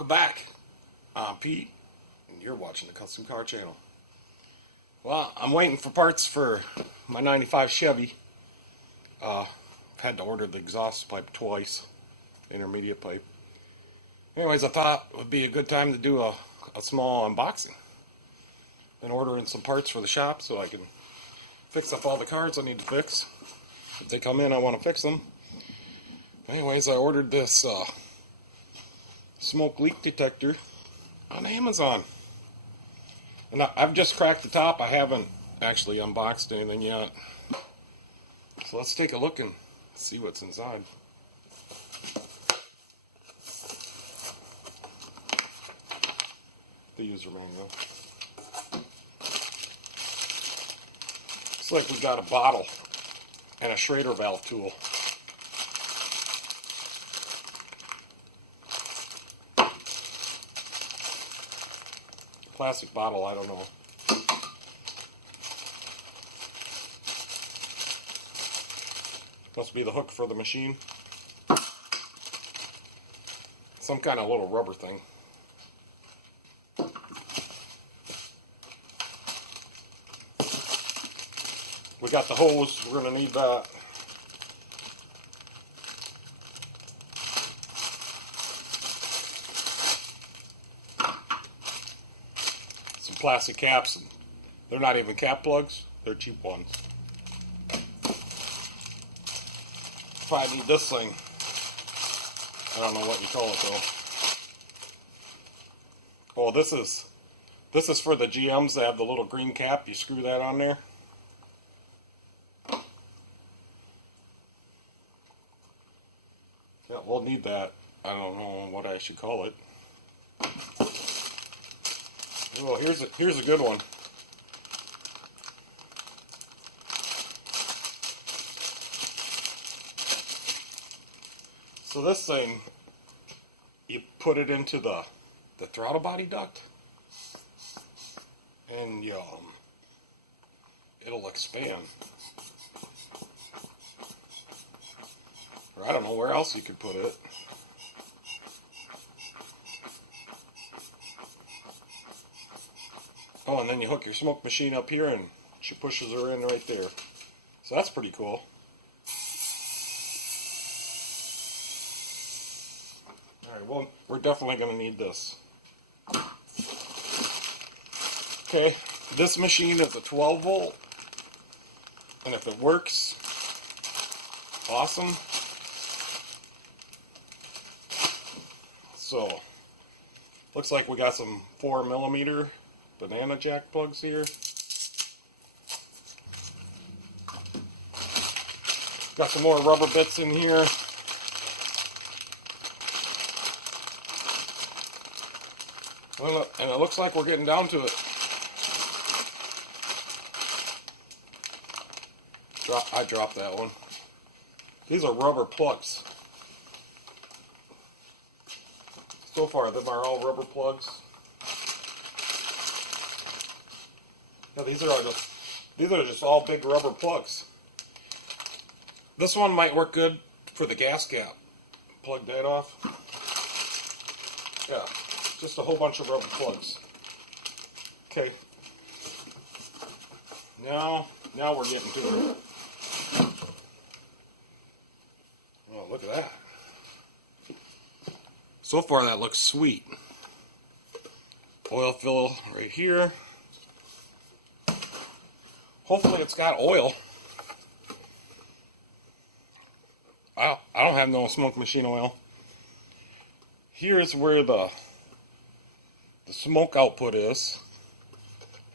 welcome back. I'm Pete, and you're watching the Custom Car Channel. Well, I'm waiting for parts for my 95 Chevy. I've had to order the exhaust pipe twice, intermediate pipe. Anyways, I thought it would be a good time to do a small unboxing. Been ordering some parts for the shop so I can fix up all the cars I need to fix. If they come in, I want to fix them. Anyways, I ordered this smoke leak detector on Amazon. And I've just cracked the top. I haven't actually unboxed anything yet. So let's take a look and see what's inside. The user manual. Looks like we got a bottle and a Schrader valve tool. Plastic bottle, I don't know. Must be the hook for the machine. Some kind of little rubber thing. We got the hose, we're going to need that. Some plastic caps, and they're not even cap plugs, they're cheap ones. Probably need this thing. I don't know what you call it though. Oh, this is for the GMs. They have the little green cap, you screw that on there. Yeah, we'll need that. I don't know what I should call it. Oh, here's a good one. So this thing, you put it into the throttle body duct, and it'll expand. Or I don't know where else you could put it. Oh, and then you hook your smoke machine up here and she pushes her in right there. So that's pretty cool. Alright, well, we're definitely going to need this. Okay, this machine is a 12 volt. And if it works, awesome. So, looks like we got some 4mm banana jack plugs here. Got some more rubber bits in here. Well, and it looks like we're getting down to it. I dropped that one. These are rubber plugs. So far, them are all rubber plugs. Yeah, these are just all big rubber plugs. This one might work good for the gas cap. Plug that off. Yeah, just a whole bunch of rubber plugs. Okay. Now we're getting to it. Oh, look at that. So far that looks sweet. Oil fill right here. Hopefully it's got oil. I don't have no smoke machine oil. Here's where the smoke output is.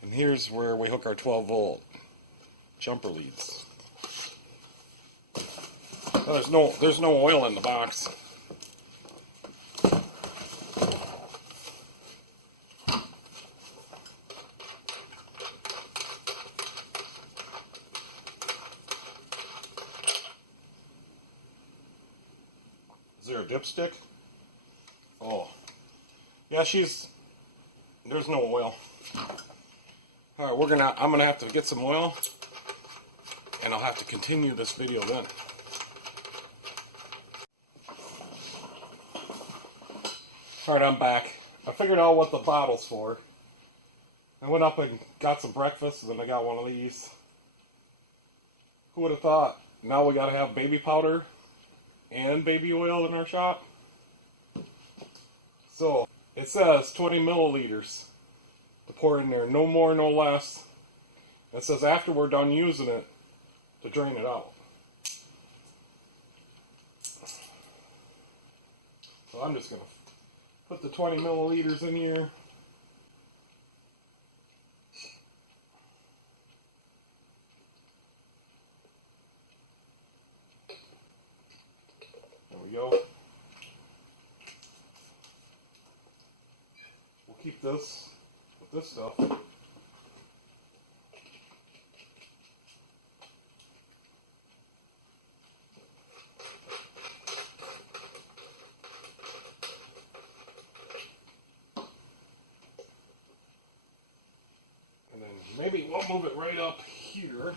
And here's where we hook our 12 volt jumper leads. Well, there's no oil in the box. Is there a dipstick? Oh. Yeah, there's no oil. Alright, I'm gonna have to get some oil, and I'll have to continue this video then. Alright, I'm back. I figured out what the bottle's for. I went up and got some breakfast, and then I got one of these. Who would have thought? Now we gotta have baby powder and baby oil in our shop. So, it says 20 milliliters to pour in there. No more, no less. It says after we're done using it, to drain it out. So I'm just going to put the 20 milliliters in here. There we go. We'll keep this with this stuff. And then maybe we'll move it right up here.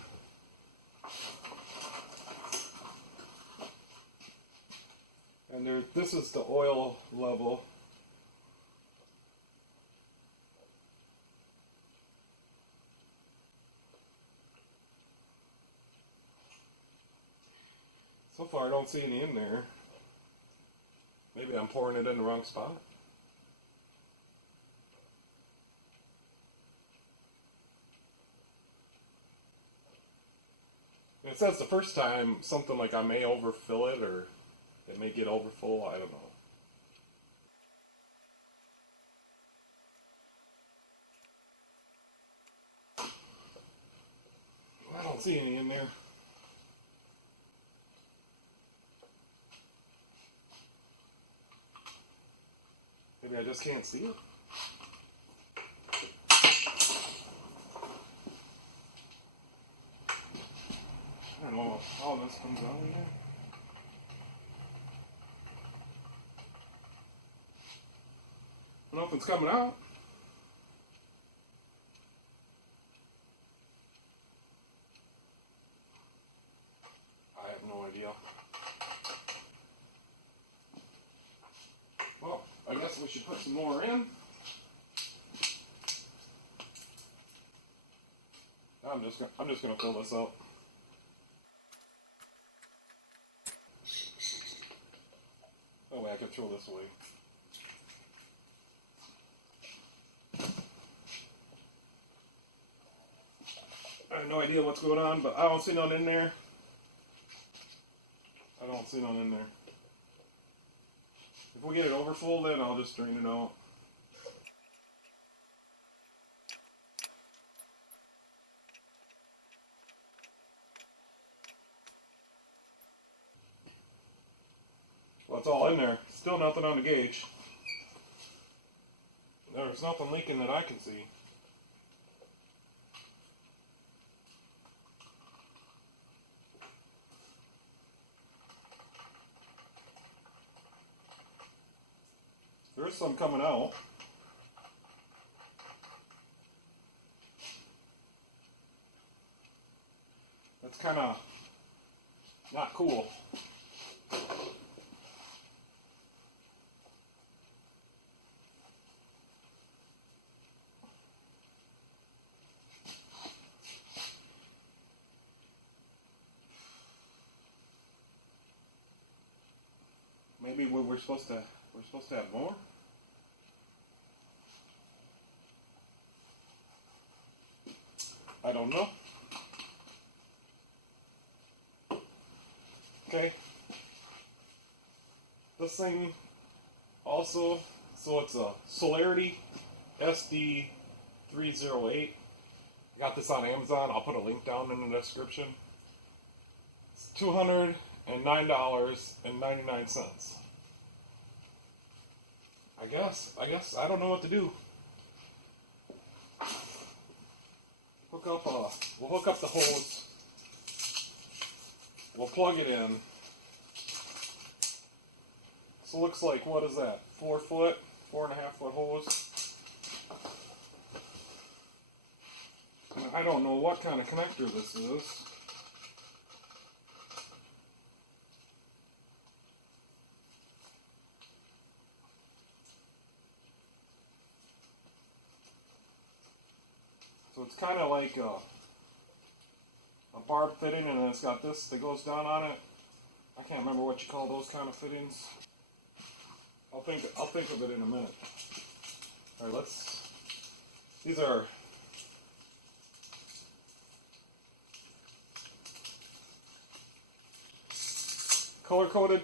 And there, this is the oil level. So far I don't see any in there. Maybe I'm pouring it in the wrong spot. It says the first time something like I may overfill it or it may get overfull, I don't know. I don't see any in there. Maybe I just can't see it. I don't know if all this comes out in there. Nothing's coming out. I have no idea. Well, I guess we should put some more in. I'm just gonna fill this up. Oh wait, I could throw this away. I have no idea what's going on, but I don't see none in there. I don't see none in there. If we get it overfull, then I'll just drain it out. Well, it's all in there. Still nothing on the gauge. There's nothing leaking that I can see. There's some coming out. That's kind of not cool. Maybe we're supposed to have more. I don't know. Okay. This thing also, so it's a Solary SD308. I got this on Amazon. I'll put a link down in the description. It's $209.99. I guess I don't know what to do. We'll hook up the hose. We'll plug it in. So it looks like, what is that? 4 foot, 4.5 foot hose. I don't know what kind of connector this is. So it's kind of like a barb fitting, and then it's got this that goes down on it. I can't remember what you call those kind of fittings. I'll think of it in a minute. All right, these are color-coded.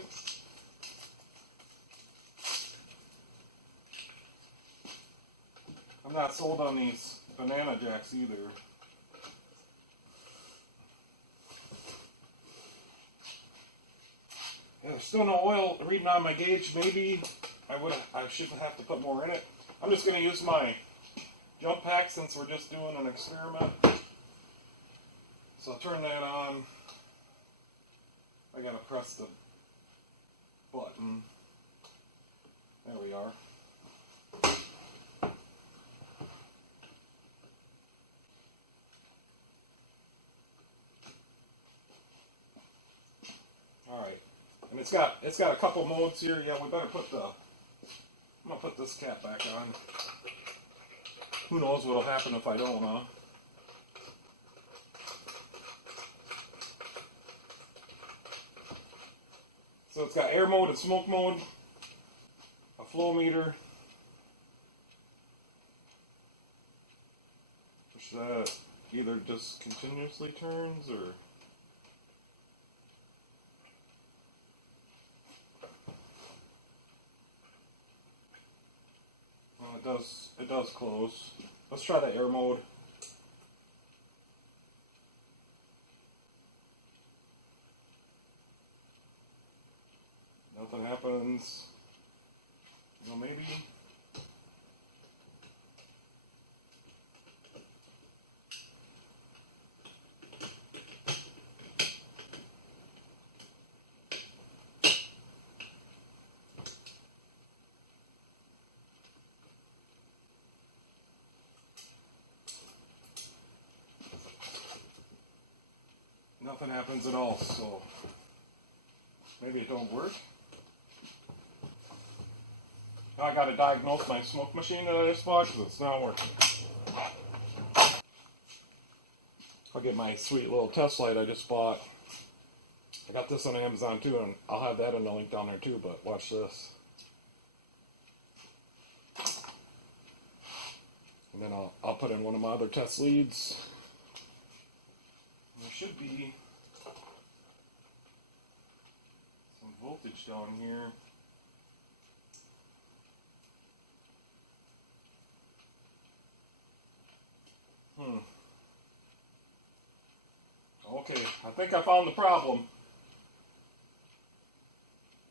I'm not sold on these banana jacks either. Yeah, there's still no oil reading on my gauge. Maybe I shouldn't have to put more in it. I'm just going to use my jump pack since we're just doing an experiment. So I'll turn that on. I gotta press the button. There we are. Alright. And it's got a couple modes here. Yeah, we better I'm gonna put this cap back on. Who knows what'll happen if I don't, huh? So it's got air mode and smoke mode, a flow meter, which that either just continuously turns or well, it does close. Let's try the air mode. Nothing happens. Well, maybe. Nothing happens at all, so maybe it don't work. Now I gotta diagnose my smoke machine that I just bought because it's not working. I'll get my sweet little test light I just bought. I got this on Amazon too, and I'll have that in the link down there too, but watch this. And then I'll put in one of my other test leads. There should be some voltage down here. Okay, I think I found the problem.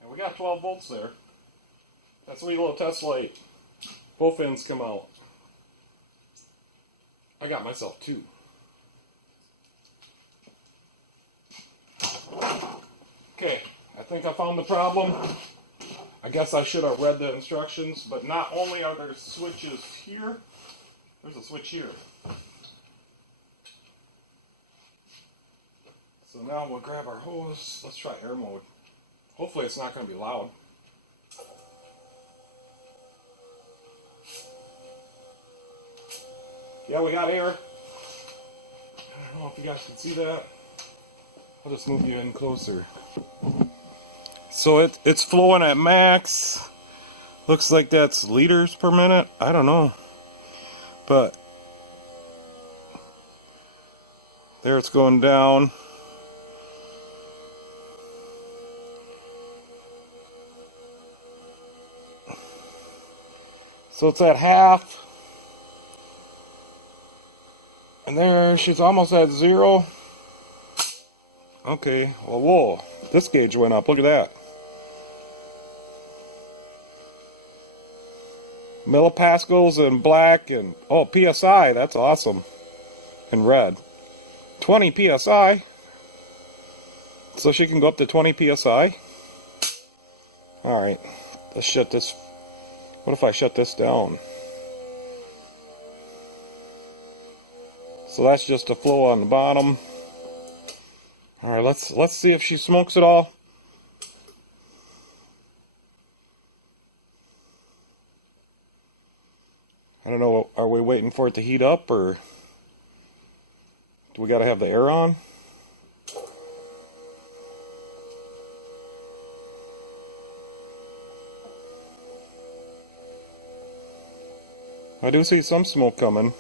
And we got 12 volts there. That sweet little test light. Both ends come out. I got myself two. Okay, I think I found the problem. I guess I should have read the instructions, but not only are there switches here, there's a switch here. So now we'll grab our hose. Let's try air mode. Hopefully it's not going to be loud. Yeah, we got air. I don't know if you guys can see that. I'll just move you in closer. So it's flowing at max. Looks like that's liters per minute. I don't know. But there it's going down. So it's at half. And there, she's almost at 0. Okay, well, whoa. This gauge went up. Look at that. Millipascals in black and, oh, PSI. That's awesome. In red. 20 PSI. So she can go up to 20 PSI. Alright. Let's shut this. What if I shut this down? So that's just a flow on the bottom. Alright, let's see if she smokes it all. I don't know, are we waiting for it to heat up or Do we gotta have the air on? I do see some smoke coming.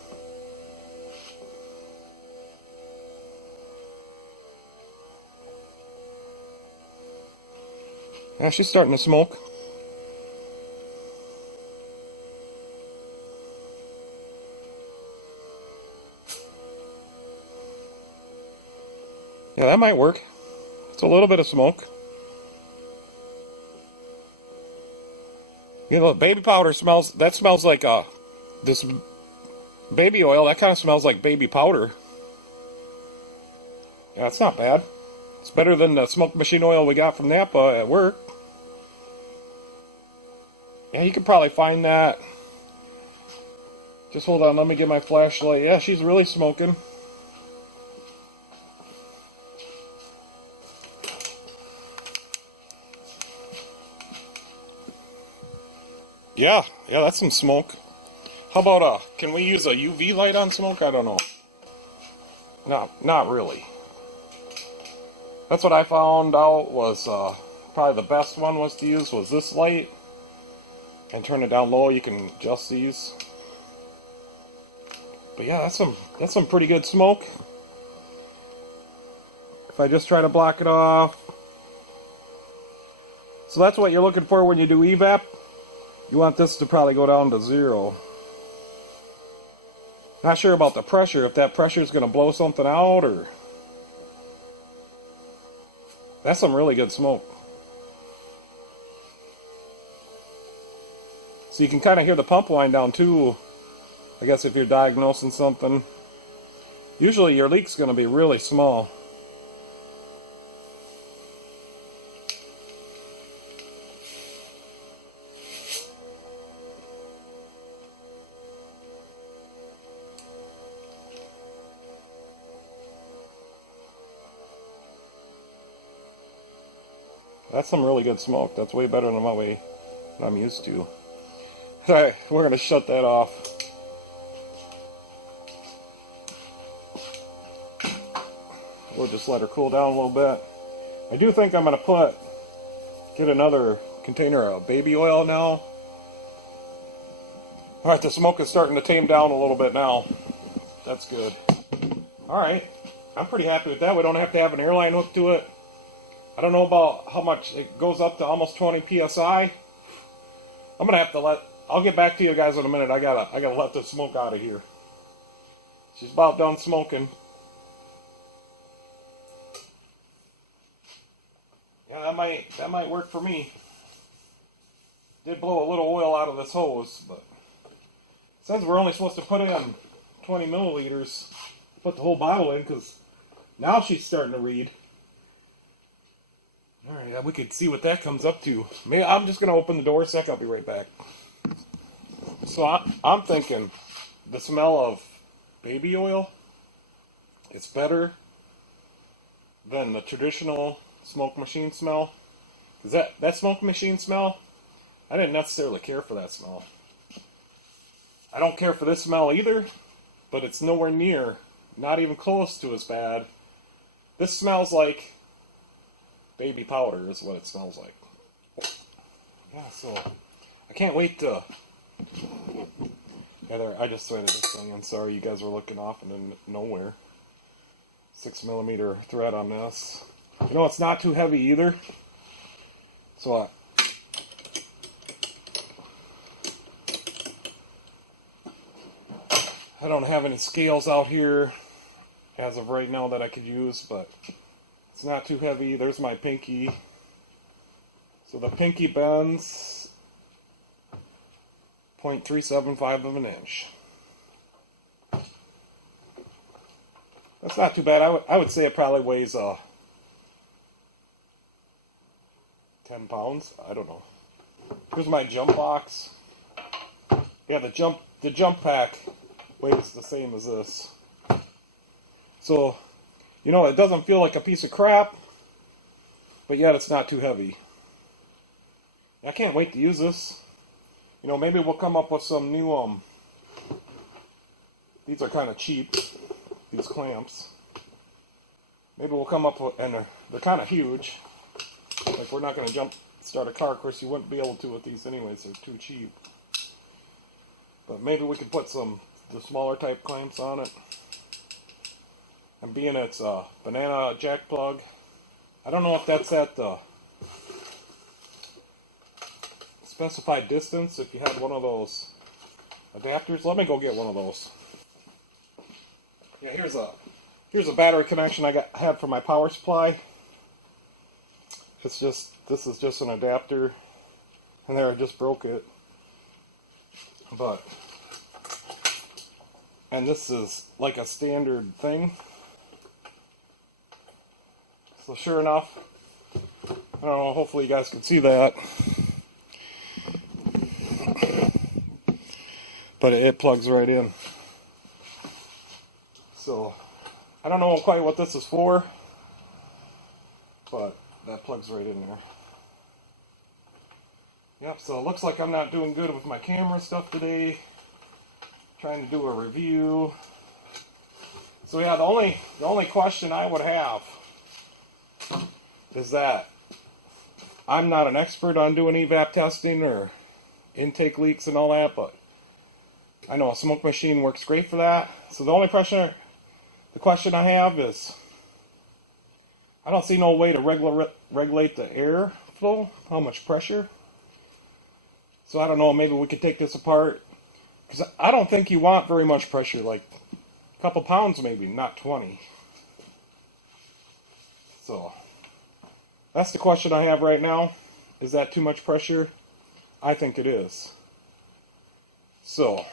Yeah, she's starting to smoke. Yeah, that might work. It's a little bit of smoke. You know, baby powder smells, that smells like this baby oil, that kind of smells like baby powder. Yeah, it's not bad. It's better than the smoke machine oil we got from Napa at work. Yeah, you could probably find that. Just hold on, let me get my flashlight. Yeah, she's really smoking. Yeah, that's some smoke. How about, can we use a UV light on smoke? I don't know. Not really. That's what I found out was, probably the best one was to use was this light. And turn it down low, you can adjust these. But yeah, that's some pretty good smoke. If I just try to block it off. So that's what you're looking for when you do EVAP. You want this to probably go down to 0. Not sure about the pressure, if that pressure is going to blow something out or... That's some really good smoke. So you can kind of hear the pump line down too. I guess if you're diagnosing something. Usually your leak's going to be really small. That's some really good smoke. That's way better than what I'm used to. Alright, we're going to shut that off. We'll just let her cool down a little bit. I do think I'm going to get another container of baby oil now. Alright, the smoke is starting to tame down a little bit now. That's good. Alright, I'm pretty happy with that. We don't have to have an airline hooked to it. I don't know about how much it goes up to almost 20 psi. I'm gonna have to I'll get back to you guys in a minute. I gotta let the smoke out of here. She's about done smoking. Yeah, that might work for me. Did blow a little oil out of this hose, but it says we're only supposed to put in 20 milliliters. Put the whole bottle in because now she's starting to read. Alright, we could see what that comes up to. Maybe I'm just going to open the door a sec. I'll be right back. So I'm thinking the smell of baby oil, it's better than the traditional smoke machine smell. Because that smoke machine smell, I didn't necessarily care for that smell. I don't care for this smell either, but it's nowhere near, not even close to as bad. This smells like baby powder is what it smells like. Yeah, so I can't wait to... Yeah, there, I just threaded this thing. I'm sorry you guys were looking off into nowhere. 6mm thread on this. You know, it's not too heavy either. So I don't have any scales out here as of right now that I could use, but it's not too heavy. There's my pinky. So the pinky bends 0.375 of an inch. That's not too bad. I would say it probably weighs 10 pounds. I don't know. Here's my jump box. Yeah, the jump pack weighs the same as this. So, you know, it doesn't feel like a piece of crap, but yet it's not too heavy. I can't wait to use this. You know, maybe we'll come up with some new, these are kind of cheap, these clamps. maybe we'll come up with, and they're kind of huge. Like, we're not going to start a car. Of course, you wouldn't be able to with these anyways. They're too cheap. But maybe we could put the smaller type clamps on it. And being it's a banana jack plug, I don't know if that's at the specified distance. If you had one of those adapters, let me go get one of those. Yeah, here's a battery connection I had for my power supply. This is just an adapter, and there I just broke it. And this is like a standard thing. So sure enough, I don't know, hopefully you guys can see that. But it plugs right in. So I don't know quite what this is for, but that plugs right in there. Yep, so it looks like I'm not doing good with my camera stuff today. Trying to do a review. So yeah, the only question I would have is that I'm not an expert on doing EVAP testing or intake leaks and all that, but I know a smoke machine works great for that. So the question I have is, I don't see no way to regulate the air flow, how much pressure. So I don't know, maybe we could take this apart. Because I don't think you want very much pressure, like a couple pounds maybe, not 20. So that's the question I have right now. Is that too much pressure? I think it is. So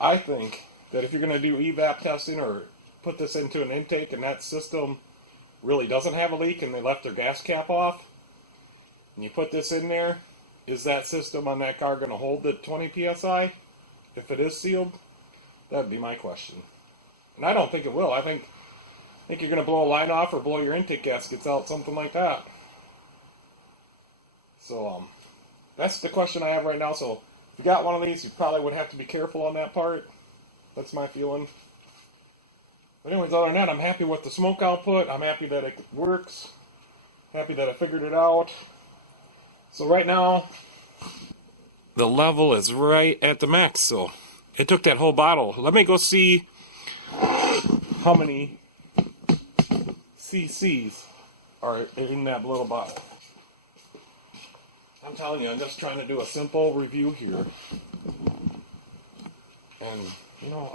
I think that if you're going to do EVAP testing or put this into an intake and that system really doesn't have a leak and they left their gas cap off, and you put this in there, is that system on that car going to hold the 20 psi if it is sealed? That would be my question. And I don't think it will. I think you're going to blow a line off or blow your intake gaskets out, something like that. So that's the question I have right now. So if you got one of these, you probably would have to be careful on that part. That's my feeling. But anyways, other than that, I'm happy with the smoke output. I'm happy that it works. Happy that I figured it out. So right now, the level is right at the max. So it took that whole bottle. Let me go see how many cc's are in that little bottle. I'm telling you, I'm just trying to do a simple review here. And, you know,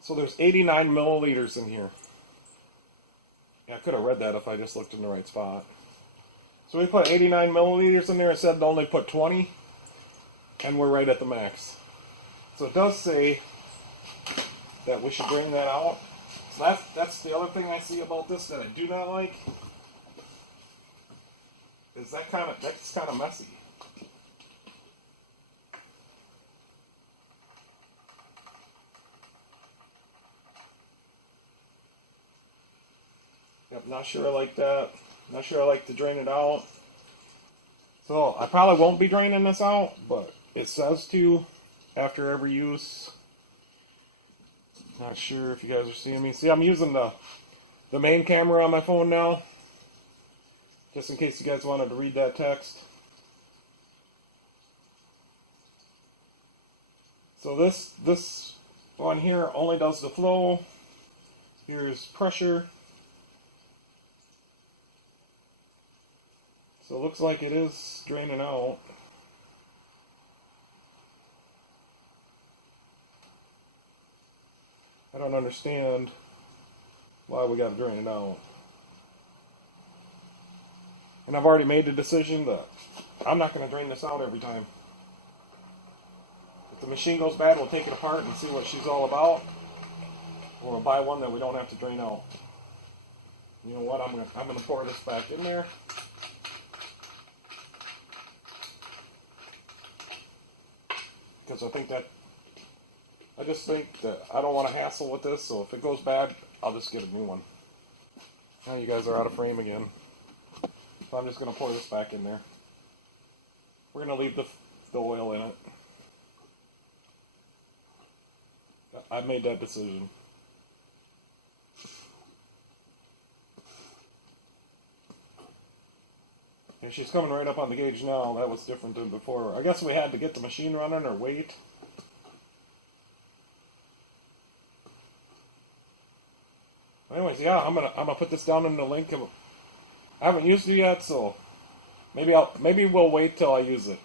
so there's 89 milliliters in here. Yeah, I could have read that if I just looked in the right spot. So we put 89 milliliters in there. It said to only put 20. And we're right at the max. So it does say that we should drain that out. So that's the other thing I see about this that I do not like. Is that's kind of messy. Yep, not sure I like that. Not sure I like to drain it out. So I probably won't be draining this out, but it says to after every use. Not sure if you guys are seeing me. See, I'm using the main camera on my phone now, just in case you guys wanted to read that text. So this one here only does the flow. Here's pressure. So it looks like it is draining out. I don't understand why we got to drain it out. And I've already made the decision that I'm not going to drain this out every time. If the machine goes bad, we'll take it apart and see what she's all about. Or we'll buy one that we don't have to drain out. You know what? I'm going to pour this back in there. Because I just think that I don't want to hassle with this, so if it goes bad, I'll just get a new one. Now you guys are out of frame again. So I'm just going to pour this back in there. We're going to leave the oil in it. I made that decision. And she's coming right up on the gauge now. That was different than before. I guess we had to get the machine running or wait. Anyways, yeah, I'm gonna put this down in the link. I haven't used it yet, so maybe we'll wait till I use it.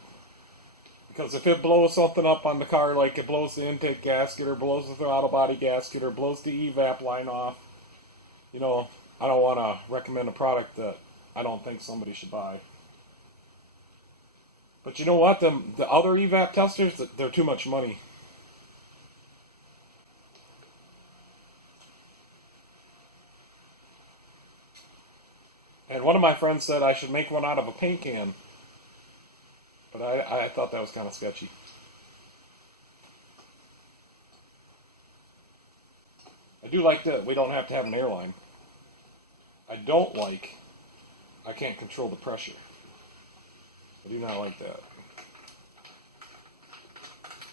Because if it blows something up on the car, like it blows the intake gasket or blows the throttle body gasket or blows the EVAP line off, I don't want to recommend a product that I don't think somebody should buy. But you know what? The other EVAP testers, they're too much money. And one of my friends said I should make one out of a paint can. But I thought that was kind of sketchy. I do like that we don't have to have an airline. I don't like I can't control the pressure. I do not like that.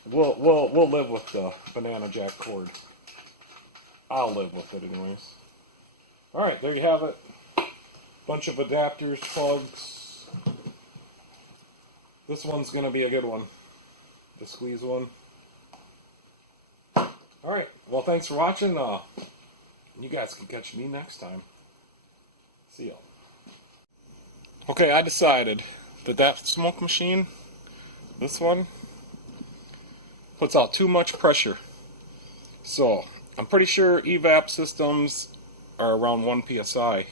We'll live with the banana jack cord. I'll live with it anyways. Alright, there you have it. Bunch of adapters, plugs. This one's going to be a good one. The squeeze one. Alright, well thanks for watching. You guys can catch me next time. See y'all. Okay, I decided that smoke machine, this one, puts out too much pressure. So, I'm pretty sure EVAP systems are around 1 psi.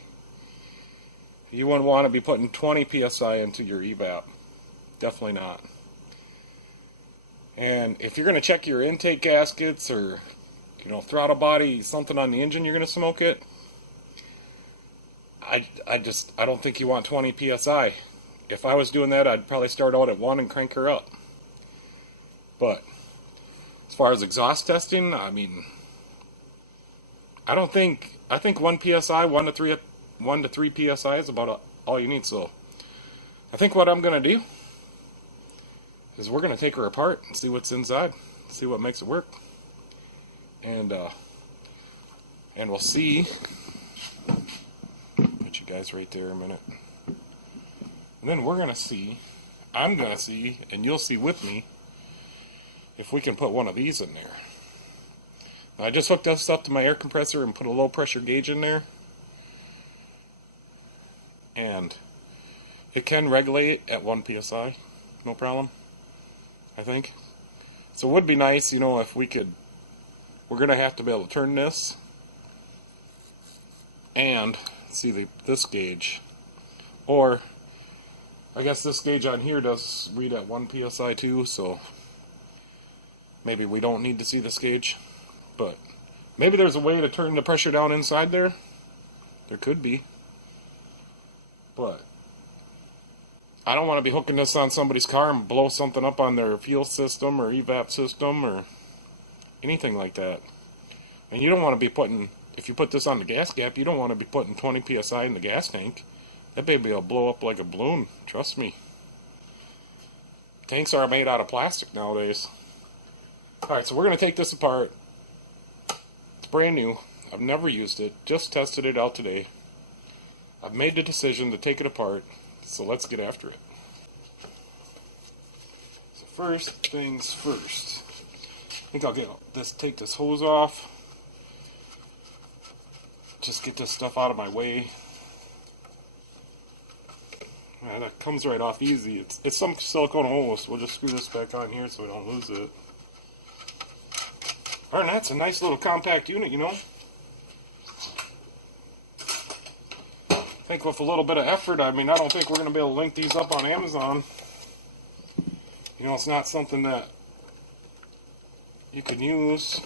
You wouldn't want to be putting 20 psi into your EVAP. Definitely not. And if you're going to check your intake gaskets or, throttle body, something on the engine, you're going to smoke it. I don't think you want 20 psi. If I was doing that, I'd probably start out at 1 and crank her up. But as far as exhaust testing, I think 1 psi, 1 to 3 psi is about all you need. So I think what I'm going to do is we're going to take her apart and see what's inside, see what makes it work. And we'll see. Put you guys right there a minute. And then we're going to see, I'm going to see, and you'll see with me, if we can put one of these in there. Now, I just hooked this up to my air compressor and put a low pressure gauge in there. And it can regulate at 1 psi, no problem, I think. So it would be nice, if we could, we're going to have to be able to turn this and see this gauge. Or, I guess this gauge on here does read at 1 psi too, so maybe we don't need to see this gauge. But maybe there's a way to turn the pressure down inside there. There could be. But I don't want to be hooking this on somebody's car and blow something up on their fuel system or EVAP system or anything like that. And you don't want to be putting, if you put this on the gas cap, you don't want to be putting 20 psi in the gas tank. That baby will blow up like a balloon, trust me. Tanks are made out of plastic nowadays. Alright, so we're going to take this apart. It's brand new. I've never used it, just tested it out today. I've made the decision to take it apart, so let's get after it. So first things first. I think I'll take this hose off. Just get this stuff out of my way. That comes right off easy. It's some silicone hose. We'll just screw this back on here so we don't lose it. Alright, that's a nice little compact unit, I think with a little bit of effort, I don't think we're going to be able to link these up on Amazon. It's not something that you can use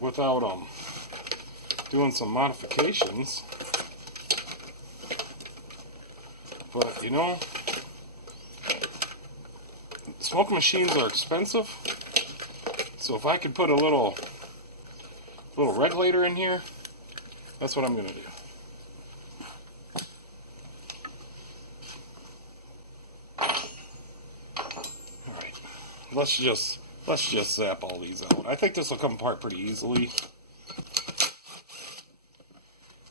without doing some modifications. But, smoke machines are expensive. So if I could put a little regulator in here, that's what I'm going to do. Alright, let's let's just zap all these out. I think this will come apart pretty easily.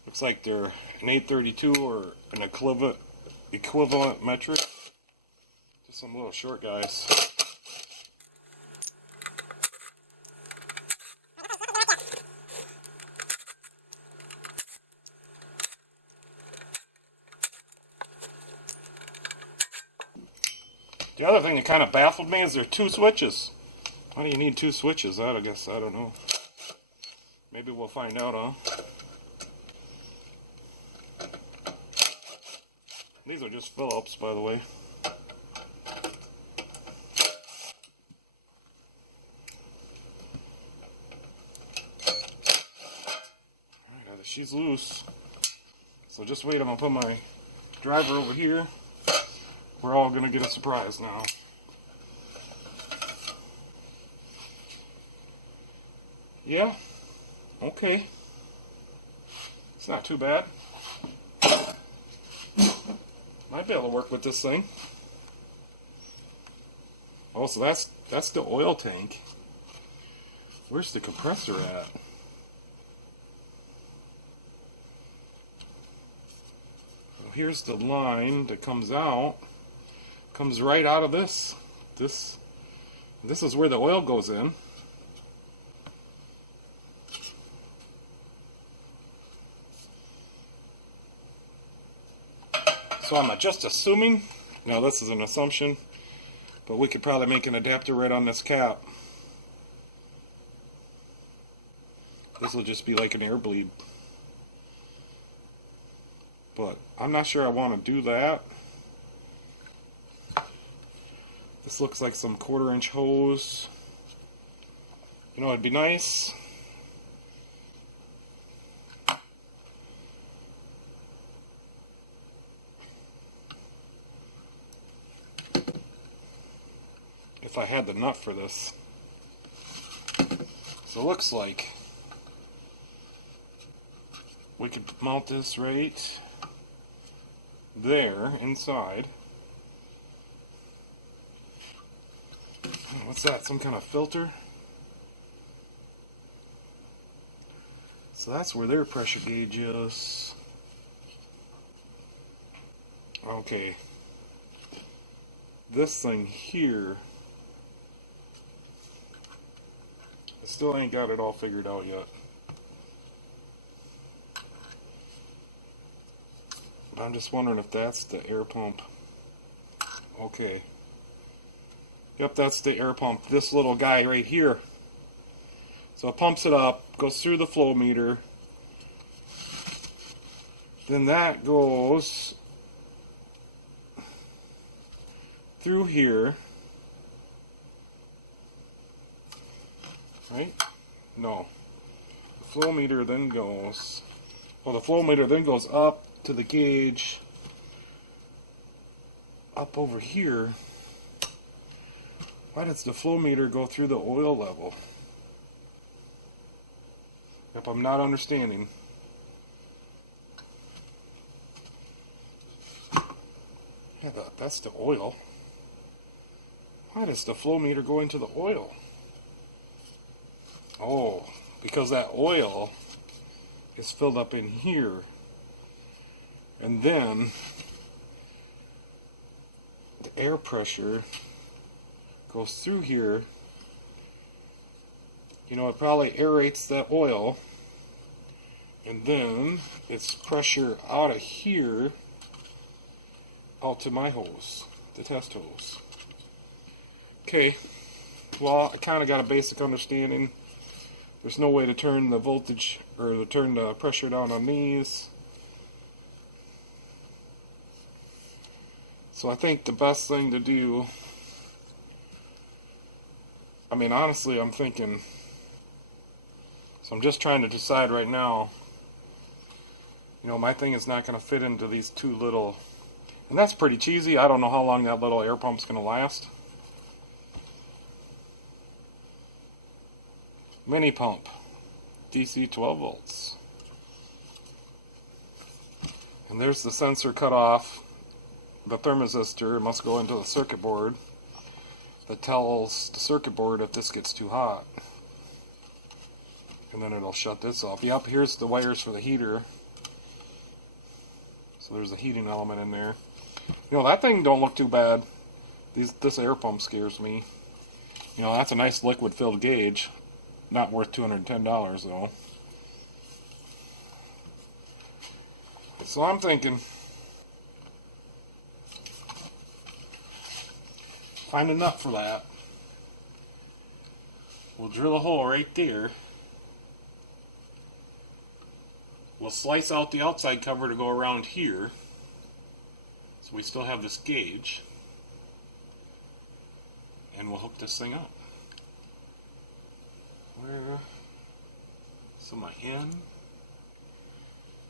Looks like they're an 832 or an equivalent metric. Just some little short guys. The other thing that kind of baffled me is there are 2 switches. Why do you need 2 switches? I guess, I don't know. Maybe we'll find out, huh? These are just Phillips, by the way. Alright, she's loose. So just wait, I'm going to put my driver over here. We're all going to get a surprise now. Yeah, okay. It's not too bad. Might be able to work with this thing. Oh, so that's the oil tank. Where's the compressor at? Well, here's the line that comes out. Comes right out of this. This is where the oil goes in. So I'm just assuming, now this is an assumption, but we could probably make an adapter right on this cap. This will just be like an air bleed. But I'm not sure I want to do that. This looks like some 1/4-inch hose. You know, it'd be nice. If I had the nut for this. So it looks like we could mount this right there inside. What's that? Some kind of filter? So that's where their pressure gauge is. Okay. This thing here, I still ain't got it all figured out yet. But I'm just wondering if that's the air pump. Okay. Yep, that's the air pump. This little guy right here. So it pumps it up, goes through the flow meter. Then that goes through here. Right? No. The flow meter then goes, well, the flow meter then goes up to the gauge up over here. Why does the flow meter go through the oil level? Yep, I'm not understanding. Yeah, that's the oil. Why does the flow meter go into the oil? Oh, because that oil is filled up in here. And then the air pressure goes through here. You know, it probably aerates that oil. And then it's pressure out of here out to my hose, the test hose. Okay, well, I kind of got a basic understanding. There's no way to turn the voltage or to turn the pressure down on these. So I think the best thing to do, I mean, honestly, I'm thinking, so I'm just trying to decide right now, you know, my thing is not going to fit into these two little, and that's pretty cheesy. I don't know how long that little air pump's going to last. Mini pump, DC 12 volts. And there's the sensor cut off. The thermistor must go into the circuit board. that tells the circuit board if this gets too hot. And then it'll shut this off. Yep, here's the wires for the heater. So there's a heating element in there. You know, that thing don't look too bad. This air pump scares me. You know, that's a nice liquid-filled gauge. Not worth $210 though. So I'm thinking, find a nut for that. We'll drill a hole right there. We'll slice out the outside cover to go around here. So we still have this gauge. And we'll hook this thing up. So my end.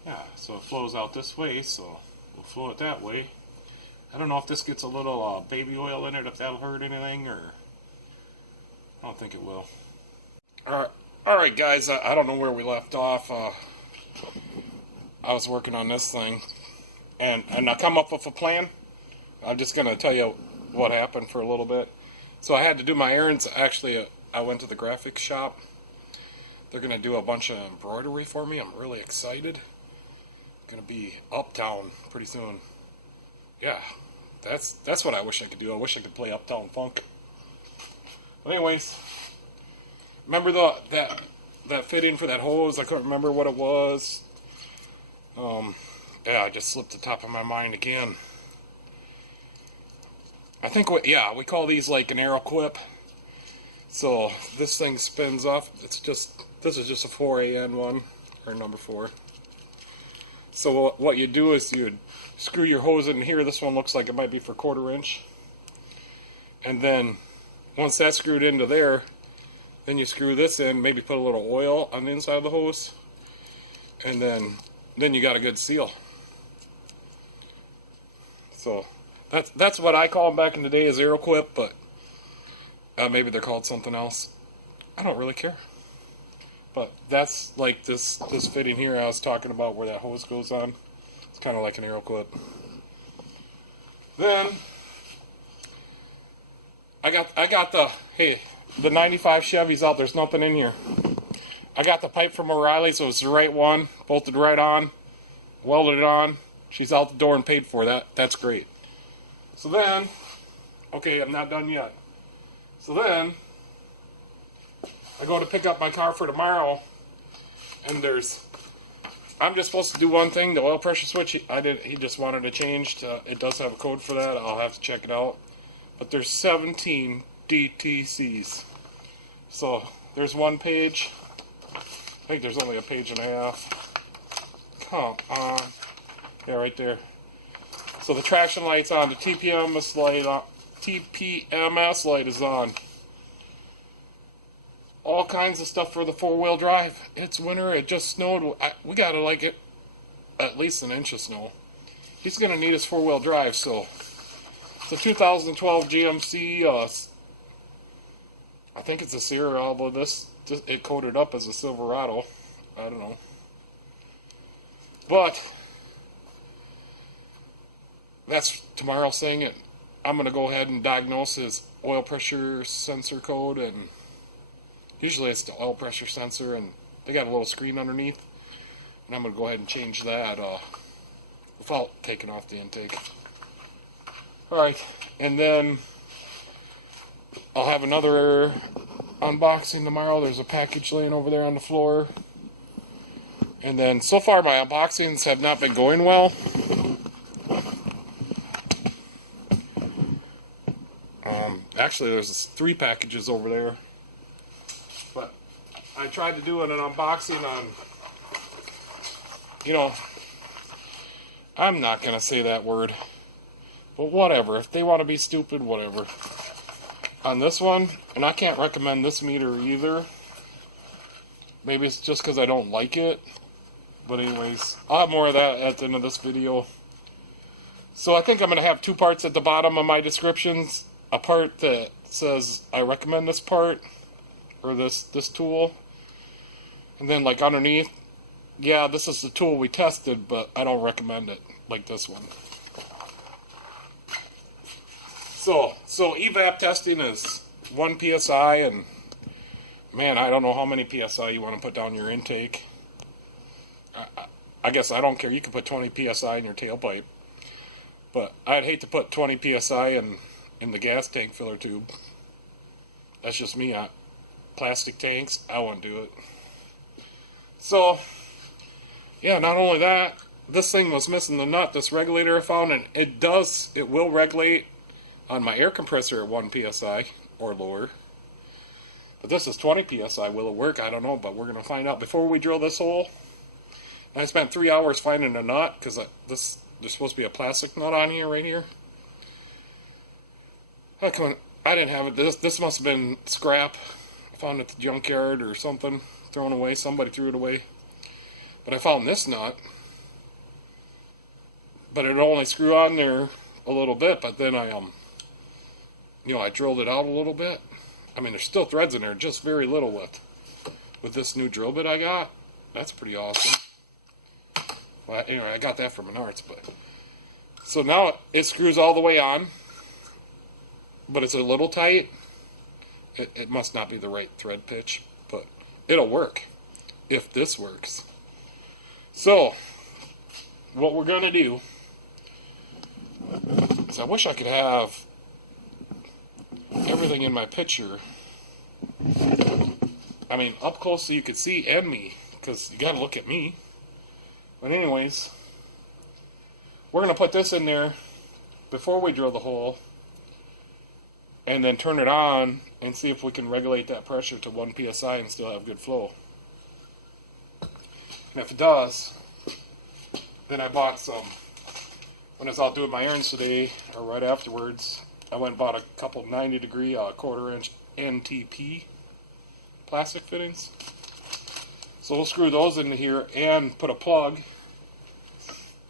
Yeah, so it flows out this way, so we'll flow it that way. I don't know if this gets a little baby oil in it, if that'll hurt anything, or I don't think it will. Alright guys, I don't know where we left off. I was working on this thing, and I come up with a plan. I'm just going to tell you what happened for a little bit. So I had to do my errands. Actually, I went to the graphics shop. They're going to do a bunch of embroidery for me. I'm really excited. Going to be Uptown pretty soon. Yeah, that's what I wish I could do. I wish I could play Uptown Funk. But anyways, remember that fitting for that hose? I couldn't remember what it was. Yeah, I just slipped the top of my mind again. I think we call these like an arrow clip. So this thing spins off. This is just a 4AN one, or number 4. So what you do is you screw your hose in here. This one looks like it might be for 1/4 inch. And then once that's screwed into there, then you screw this in, maybe put a little oil on the inside of the hose, and then you got a good seal. So that's what I call them back in the day, as arrow clip, but maybe they're called something else. I don't really care. But that's like this fitting here I was talking about, where that hose goes on. It's kind of like an arrow clip. Then I got the 95 Chevys out. There's nothing in here. I got the pipe from O'Reilly, so it's the right one, bolted right on, welded it on. She's out the door and paid for that. That's great. So then, okay, I'm not done yet. So then I go to pick up my car for tomorrow, and I'm just supposed to do one thing, the oil pressure switch. He just wanted to change. It does have a code for that. I'll have to check it out. But there's 17 DTCs. So there's one page. I think there's only a page and a half. Come on. Yeah, right there. So the traction light's on. The TPMS light is on. All kinds of stuff for the 4-wheel drive. It's winter. It just snowed. We got at least an inch of snow. He's going to need his 4-wheel drive. So it's a 2012 GMC. I think it's a Sierra, although it coded up as a Silverado. I don't know. But that's tomorrow's thing, and I'm going to go ahead and diagnose his oil pressure sensor code, and usually it's the oil pressure sensor, and they got a little screen underneath, and I'm going to go ahead and change that without taking off the intake. Alright, and then I'll have another unboxing tomorrow. There's a package laying over there on the floor. And then so far my unboxings have not been going well. Actually, there's 3 packages over there. But I tried to do an unboxing on, I'm not going to say that word. But whatever. If they want to be stupid, whatever. On this one, and I can't recommend this meter either. Maybe it's just because I don't like it. But anyways, I'll have more of that at the end of this video. So I think I'm going to have 2 parts at the bottom of my descriptions. A part that says I recommend this part, or this tool. And then like underneath, yeah, this is the tool we tested, but I don't recommend it, like this one. So EVAP testing is 1 psi, and man, I don't know how many psi you want to put down your intake. I guess I don't care. You can put 20 psi in your tailpipe, but I'd hate to put 20 psi in the gas tank filler tube. That's just me. Plastic tanks, I wouldn't do it. So yeah, not only that, this thing was missing the nut, this regulator I found, and it will regulate on my air compressor at 1 psi or lower. But this is 20 psi. Will it work? I don't know, but we're going to find out. Before we drill this hole, I spent 3 hours finding a nut, because there's supposed to be a plastic nut on here, right here. I didn't have it. This must have been scrap. I found it at the junkyard or something, thrown away. Somebody threw it away. But I found this nut. But it only screw on there a little bit, but then I drilled it out a little bit. I mean, there's still threads in there, just very little with this new drill bit I got. That's pretty awesome. Well, anyway, I got that from Menards, but so now it screws all the way on, but it's a little tight. It must not be the right thread pitch, but it'll work if this works. So what we're gonna do is, I wish I could have everything in my picture, I mean, up close so you could see and me, because you got to look at me. But anyways, we're going to put this in there before we drill the hole, and then turn it on and see if we can regulate that pressure to 1 psi and still have good flow. And if it does, then I bought some, when I was out doing my errands today, or right afterwards, I went and bought a couple 90-degree 1/4 inch NTP plastic fittings. So we'll screw those into here and put a plug.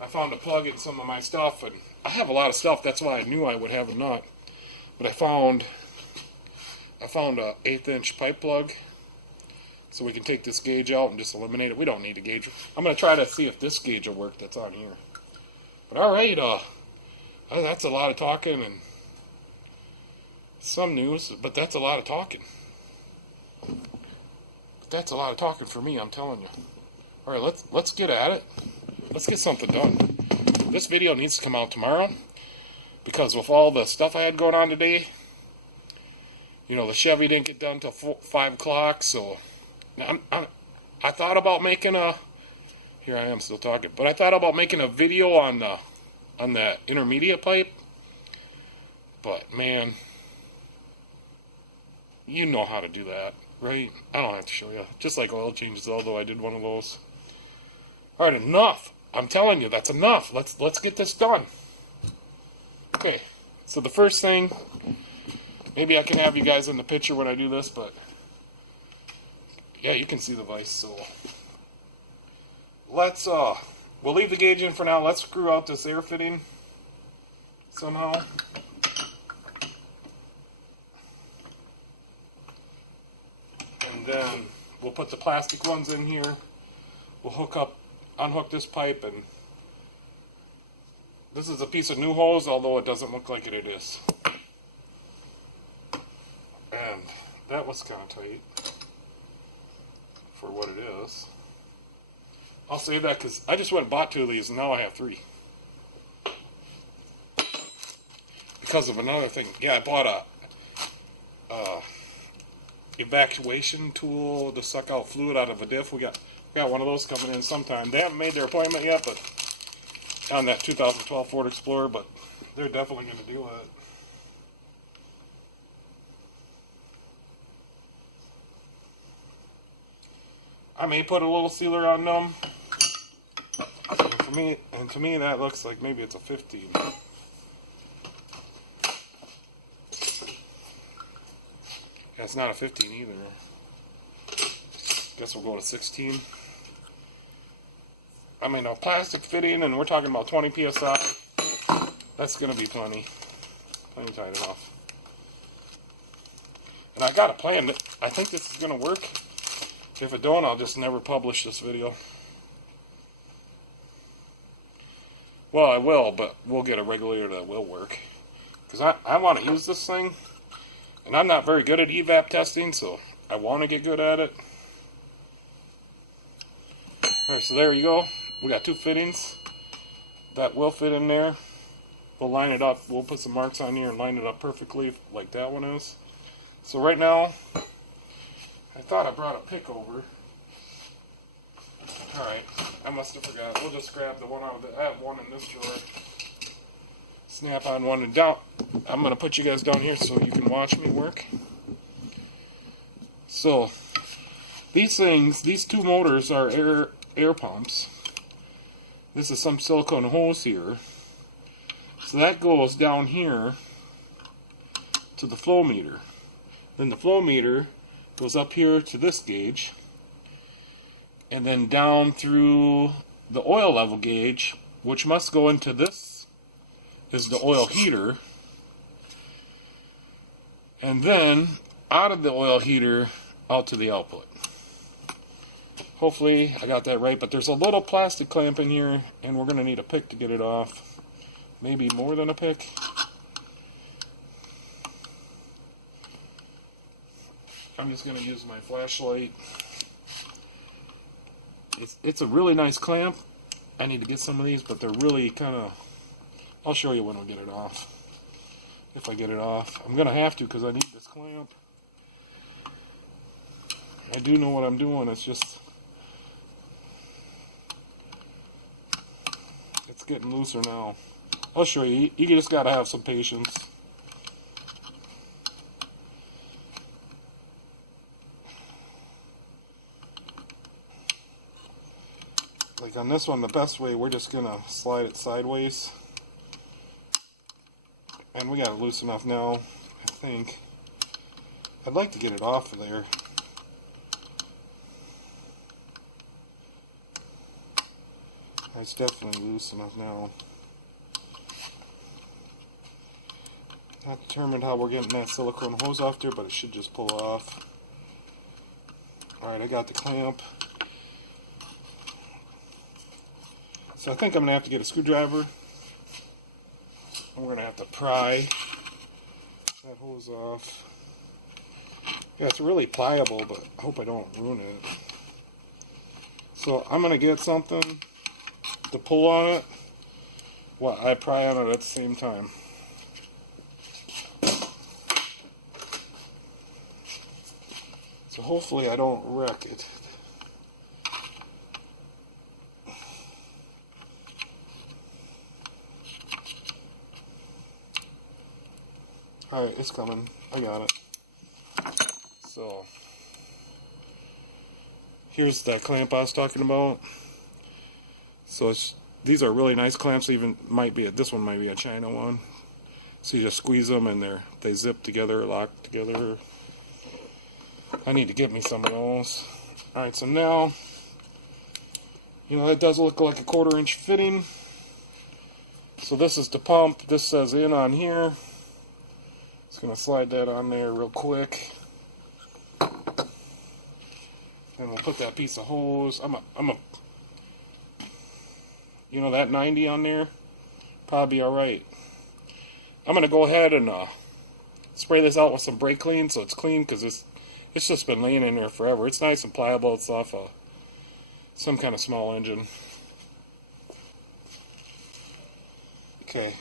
I found a plug in some of my stuff, and I have a lot of stuff, that's why I knew I would have a nut. But I found a 1/8 inch pipe plug, so we can take this gauge out and just eliminate it. We don't need a gauge. I'm going to try to see if this gauge will work that's on here. But alright, that's a lot of talking and some news, but that's a lot of talking. That's a lot of talking for me, I'm telling you. Alright, let's get at it. Let's get something done. This video needs to come out tomorrow, because with all the stuff I had going on today, the Chevy didn't get done till 5 o'clock, so I thought about making here I am still talking, but I thought about making a video on that intermediate pipe, but man, you know how to do that, right? I don't have to show you. Just like oil changes, although I did one of those. Alright, enough. I'm telling you, that's enough. Let's get this done. Okay, so the first thing, maybe I can have you guys in the picture when I do this, but yeah, you can see the vise, so we'll leave the gauge in for now. Let's screw out this air fitting somehow. And then we'll put the plastic ones in here. We'll unhook this pipe, and this is a piece of new hose, although it doesn't look like it is. And that was kind of tight for what it is. I'll save that because I just went and bought 2 of these and now I have 3. Because of another thing. Yeah, I bought a evacuation tool to suck out fluid out of a diff. We got one of those coming in sometime. They haven't made their appointment yet, but on that 2012 Ford Explorer, but they're definitely going to do it. I may put a little sealer on them. And to me that looks like maybe it's a 15. Yeah, it's not a 15 either. Guess we'll go to 16. I mean, a plastic fitting, and we're talking about 20 psi. That's going to be plenty tight enough. And I got a plan. I think this is going to work. If it don't, I'll just never publish this video. Well, I will, but we'll get a regulator that will work. because I want to use this thing, and I'm not very good at EVAP testing, so I want to get good at it. Alright, so there you go. We got 2 fittings that will fit in there. We'll line it up. We'll put some marks on here and line it up perfectly like that one is. So right now, I thought I brought a pick over. Alright, I must have forgot. We'll just grab the one out of the, I have one in this drawer. Snap on one and down. I'm going to put you guys down here so you can watch me work. So, these things, these 2 motors are air pumps. This is some silicone hose here. So that goes down here to the flow meter. Then the flow meter goes up here to this gauge, and then down through the oil level gauge, which must go into this, is the oil heater, and then out of the oil heater out to the output. Hopefully I got that right, but there's a little plastic clamp in here, and we're going to need a pick to get it off. Maybe more than a pick. I'm just going to use my flashlight. It's a really nice clamp. I need to get some of these, but they're really kind of... I'll show you when we get it off. If I get it off. I'm going to have to because I need this clamp. I do know what I'm doing. It's just... it's getting looser now. I'll show you. You just got to have some patience. Like on this one, the best way, we're just going to slide it sideways. And we got it loose enough now, I think. I'd like to get it off of there. It's definitely loose enough now. Not determined how we're getting that silicone hose off there, but it should just pull off. Alright, I got the clamp. So I think I'm going to have to get a screwdriver. And we're going to have to pry that hose off. Yeah, it's really pliable, but I hope I don't ruin it. So I'm going to get something to pull on it while I pry on it at the same time. So hopefully I don't wreck it. Alright, it's coming. I got it. So, here's that clamp I was talking about. So these are really nice clamps. Even this one might be a China one. So you just squeeze them and they zip together, lock together. I need to get me some of those. Alright, so now, that does look like a 1/4 inch fitting. So this is the pump. This says in on here. Just gonna slide that on there real quick. And we'll put that piece of hose. That 90 on there, probably alright. I'm gonna go ahead and spray this out with some brake clean so it's clean, because it's just been laying in there forever. It's nice and pliable. It's off some kind of small engine. Okay.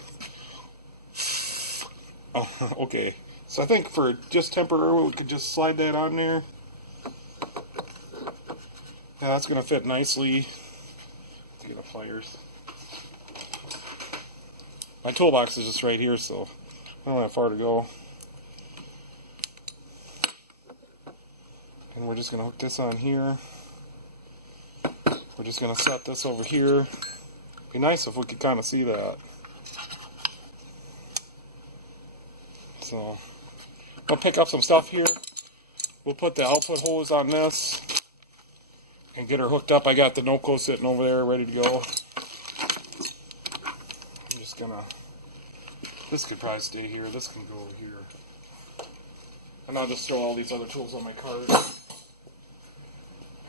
Oh, okay. So I think for just temporary, we could just slide that on there. Yeah, that's going to fit nicely. Let's get the pliers. My toolbox is just right here, so I don't have far to go. And we're just going to hook this on here. We're just going to set this over here. Be nice if we could kind of see that. So, I'll pick up some stuff here. We'll put the output hose on this and get her hooked up. I got the NOCO sitting over there ready to go. I'm just gonna, this could probably stay here, this can go over here. And I'll just throw all these other tools on my cart.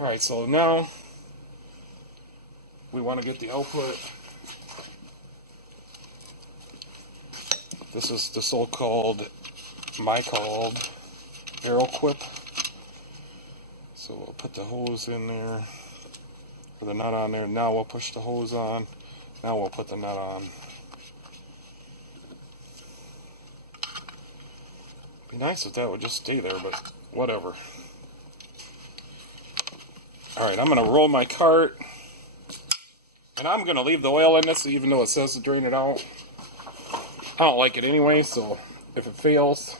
Alright, so now we want to get the output This is the so-called, barrel quip. So we'll put the hose in there, or the nut on there. Now we'll push the hose on. Now we'll put the nut on. Be nice if that would just stay there, but whatever. Alright, I'm going to roll my cart. And I'm going to leave the oil in this, even though it says to drain it out. I don't like it anyway, so if it fails.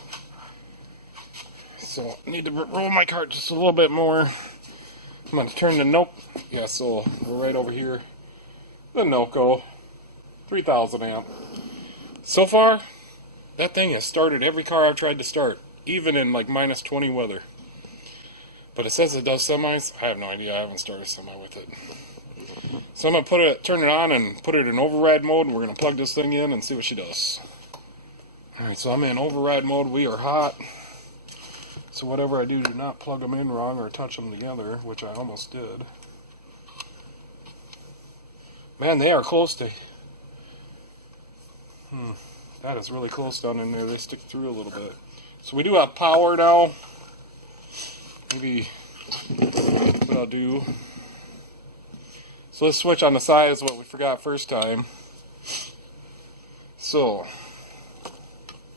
So I need to roll my cart just a little bit more. I'm going to turn the Noco. Yeah, so we're right over here. The Noco. 3000 amp. So far, that thing has started every car I've tried to start. Even in like minus 20 weather. But it says it does semis. I have no idea. I haven't started a semi with it. So I'm going to turn it on and put it in override mode. And we're going to plug this thing in and see what she does. Alright, so I'm in override mode. We are hot. So whatever I do not plug them in wrong or touch them together, which I almost did. Man, they are close to... That is really close down in there. They stick through a little bit. So we do have power now. Maybe what I'll do... So let's switch on the side is what we forgot first time. So,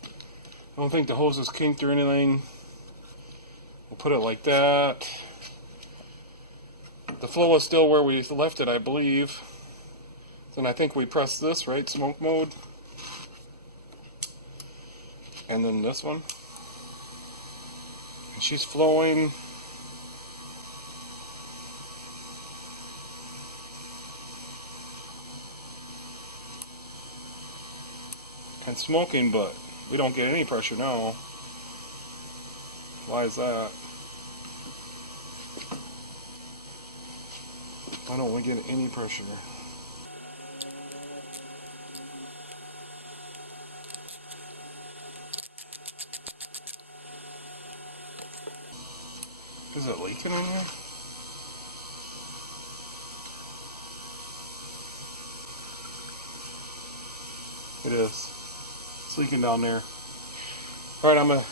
I don't think the hose is kinked or anything. We'll put it like that. The flow is still where we left it, I believe. Then I think we press this, right? Smoke mode. And then this one. And she's flowing. And smoking, but we don't get any pressure now. Why is that? Why don't we get any pressure? Is it leaking in here? It is. It's leaking down there. Alright, I'm going to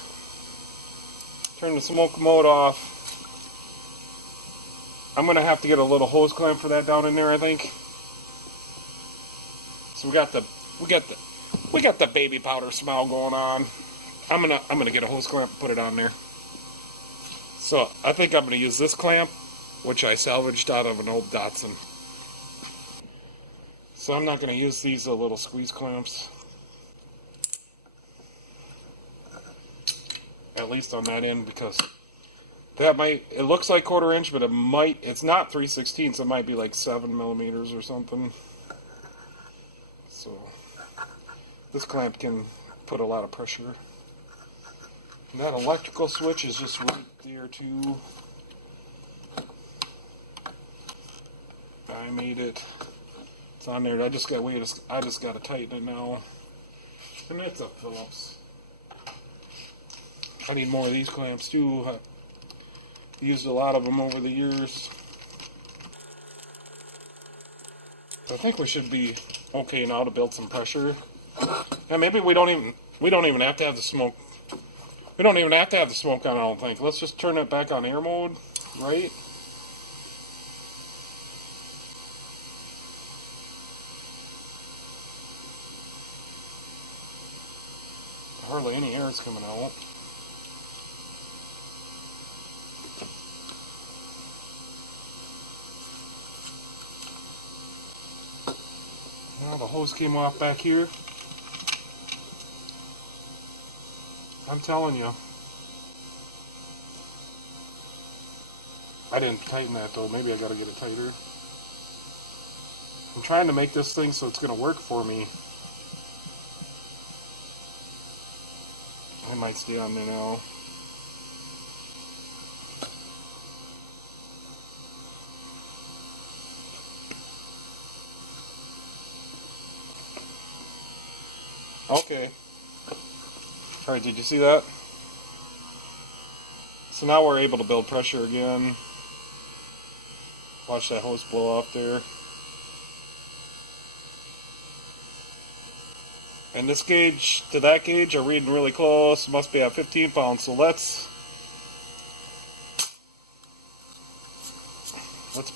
turn the smoke mode off. I'm going to have to get a little hose clamp for that down in there, I think. So we got the baby powder smell going on. I'm gonna get a hose clamp and put it on there. So I think I'm gonna use this clamp, which I salvaged out of an old Datsun. So I'm not gonna use these little squeeze clamps. At least on that end, because that might, it looks like 1/4 inch, but it's not 3/16, so it might be like 7 millimeters or something. So this clamp can put a lot of pressure. And that electrical switch is just right there too. I made it. It's on there. I just got to tighten it now. And it's a Phillips. I need more of these clamps too. I used a lot of them over the years. So I think we should be okay now to build some pressure. And maybe we don't even have to have the smoke. We don't even have to have the smoke on, I don't think. Let's just turn it back on air mode, right? Hardly any air is coming out. Now the hose came off back here. I'm telling you. I didn't tighten that though. Maybe I gotta get it tighter. I'm trying to make this thing so it's gonna work for me. I might stay on there now. Okay. Alright, did you see that? So now we're able to build pressure again. Watch that hose blow off there. And this gauge to that gauge are reading really close. Must be at 15 pounds. So let's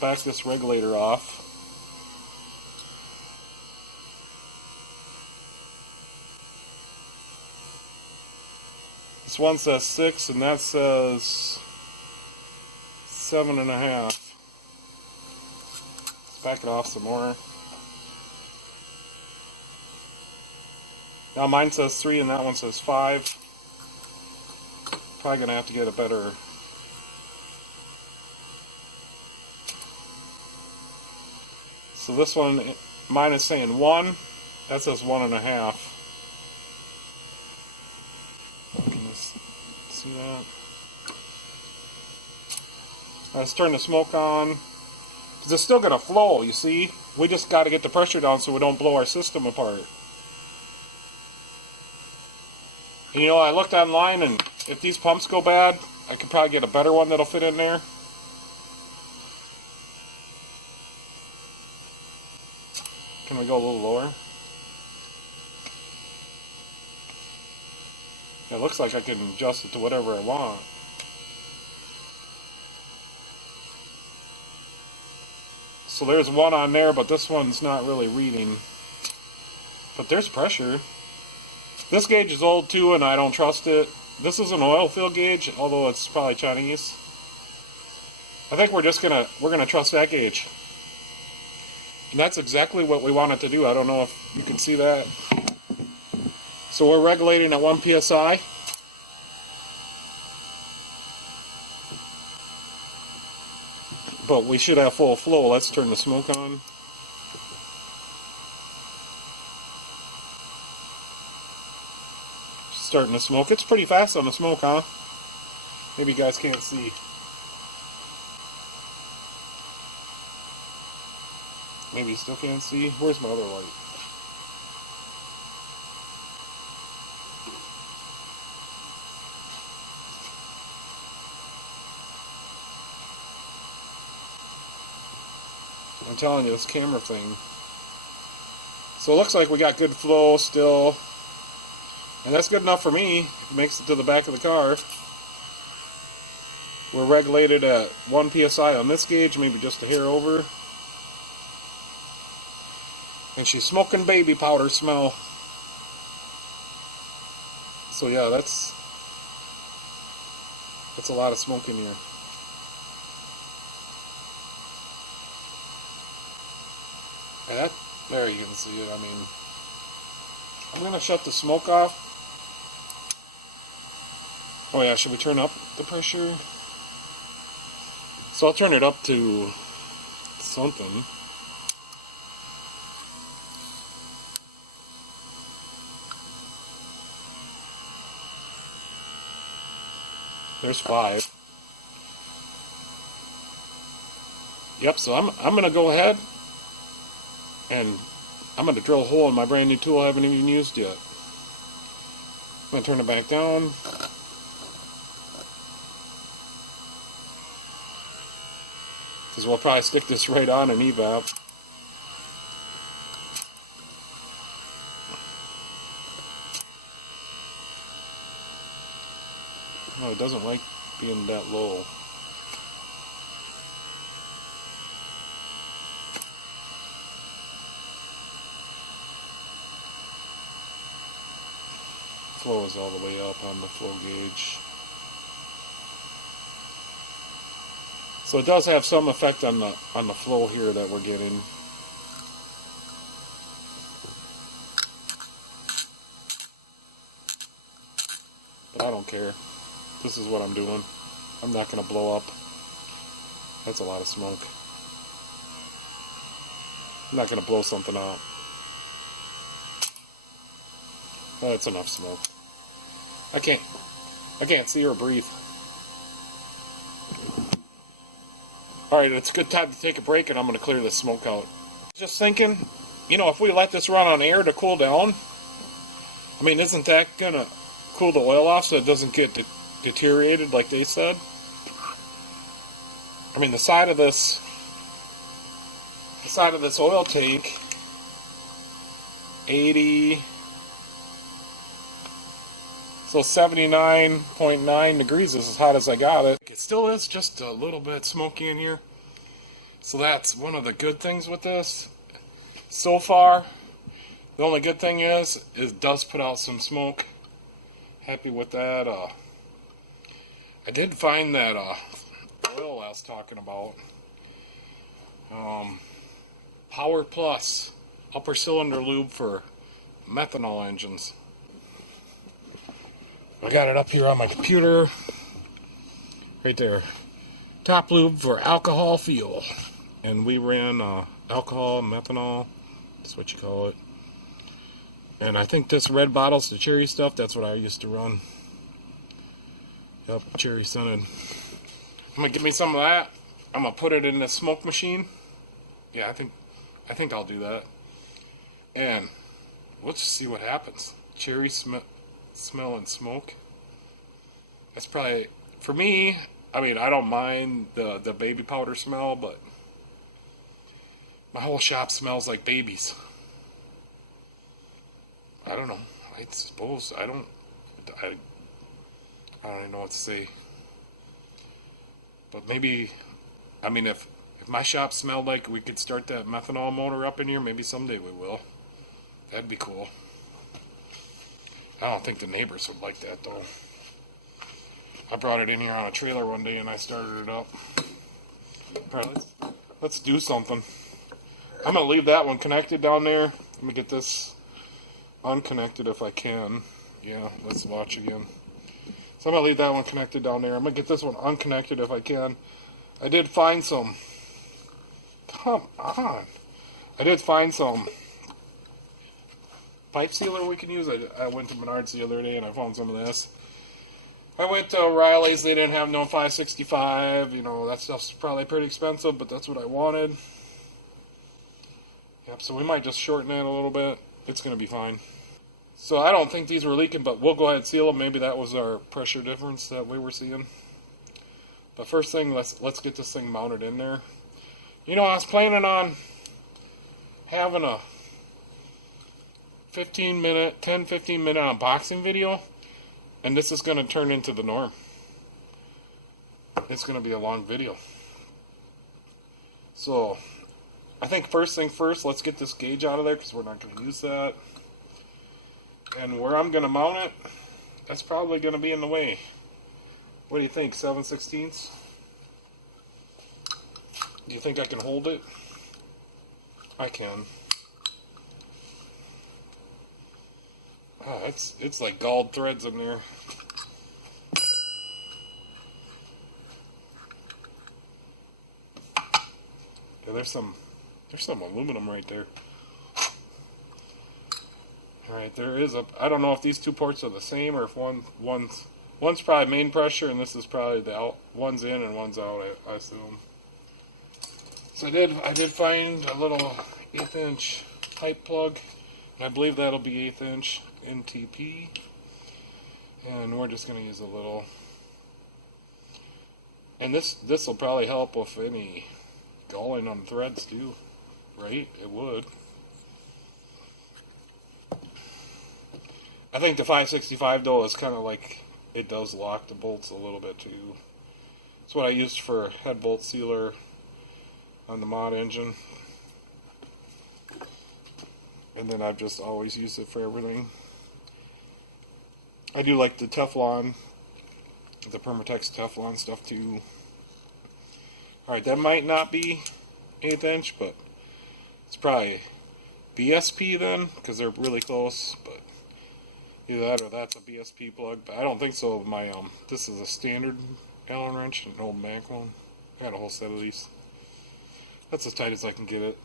back this regulator off. This one says 6 and that says 7.5. Let's back it off some more. Now mine says 3 and that one says 5. Probably gonna have to get a better. So this one, mine is saying 1. That says 1.5. Can you see that? Let's turn the smoke on. Because it's still gonna flow, you see? We just gotta get the pressure down so we don't blow our system apart. And, you know, I looked online, and if these pumps go bad, I could probably get a better one that'll fit in there. Can we go a little lower? It looks like I can adjust it to whatever I want. So there's one on there, but this one's not really reading. But there's pressure. This gauge is old too, and I don't trust it. This is an oil fill gauge, although it's probably Chinese. I think we're gonna trust that gauge. And that's exactly what we want it to do. I don't know if you can see that. So we're regulating at 1 psi. But we should have full flow. Let's turn the smoke on. Starting to smoke. It's pretty fast on the smoke, huh? Maybe you guys can't see. Maybe you still can't see. Where's my other light? I'm telling you, this camera thing. So it looks like we got good flow still. And that's good enough for me. It makes it to the back of the car. We're regulated at 1 psi on this gauge, maybe just a hair over. And she's smoking baby powder smell. So yeah, that's a lot of smoke in here. And that, there you can see it. I mean, I'm going to shut the smoke off. Oh yeah, should we turn up the pressure? So I'll turn it up to something. There's 5. Yep, so I'm going to go ahead and I'm going to drill a hole in my brand new tool I haven't even used yet. I'm going to turn it back down. Because we'll probably stick this right on an EVAP. Oh, it doesn't like being that low. Flow is all the way up on the flow gauge. So it does have some effect on the flow here that we're getting. But I don't care. This is what I'm doing. I'm not going to blow up. That's a lot of smoke. I'm not going to blow something out. That's enough smoke. I can't see or breathe. Alright, it's a good time to take a break, and I'm going to clear this smoke out. Just thinking, you know, if we let this run on air to cool down, I mean, isn't that going to cool the oil off so it doesn't get deteriorated like they said? I mean, the side of this oil tank, 80, So 79.9 degrees is as hot as I got it. It still is just a little bit smoky in here. So that's one of the good things with this. So far, the only good thing is it does put out some smoke. Happy with that. I did find that oil I was talking about. Power Plus upper cylinder lube for methanol engines. I got it up here on my computer. Right there. Top lube for alcohol fuel. And we ran alcohol, methanol. That's what you call it. And I think this red bottle's the cherry stuff. That's what I used to run. Yep, cherry scented. I'm gonna get me some of that. I'm gonna put it in the smoke machine. Yeah, I think I'll do that. And let's just see what happens. Cherry smell and smoke. That's probably, for me, I mean, I don't mind the baby powder smell, but my whole shop smells like babies. I don't know. I suppose I don't even know what to say. But maybe, I mean, if my shop smelled like we could start that methanol motor up in here, maybe someday we will. That'd be cool. I don't think the neighbors would like that though. I brought it in here on a trailer one day and I started it up. Alright, let's do something. I'm gonna leave that one connected down there. Let me get this unconnected if I can. Yeah, let's watch again. So I'm gonna leave that one connected down there. I'm gonna get this one unconnected if I can. I did find some. Come on. I did find some pipe sealer we can use. I went to Menards the other day and I found some of this. I went to O'Reilly's. They didn't have no 565. You know, that stuff's probably pretty expensive, but that's what I wanted. Yep, so we might just shorten it a little bit. It's going to be fine. So I don't think these were leaking, but we'll go ahead and seal them. Maybe that was our pressure difference that we were seeing. But first thing, let's get this thing mounted in there. You know, I was planning on having a 10-15 minute unboxing video, and this is going to turn into the norm. It's going to be a long video. So I think first thing first, let's get this gauge out of there because we're not going to use that. And where I'm going to mount it, that's probably going to be in the way. What do you think, 7/16? Do you think I can hold it? I can. Oh, it's like galled threads in there. Yeah, there's some aluminum right there. Alright, there is a, I don't know if these two ports are the same or if one's probably main pressure and this is probably the out, one's in and one's out, I assume. So I did find a little 1/8 inch pipe plug. I believe that'll be 1/8 inch NTP. And we're just going to use a little. And this will probably help with any galling on threads too, right? It would. I think the 565 though is kind of like, it does lock the bolts a little bit too. That's what I used for head bolt sealer on the mod engine. And then I've just always used it for everything. I do like the Teflon, the Permatex Teflon stuff too. Alright, that might not be 1/8 inch, but it's probably BSP then, because they're really close, but either that or that's a BSP plug, but I don't think so. My this is a standard Allen wrench, an old Mac one. I got a whole set of these. That's as tight as I can get it.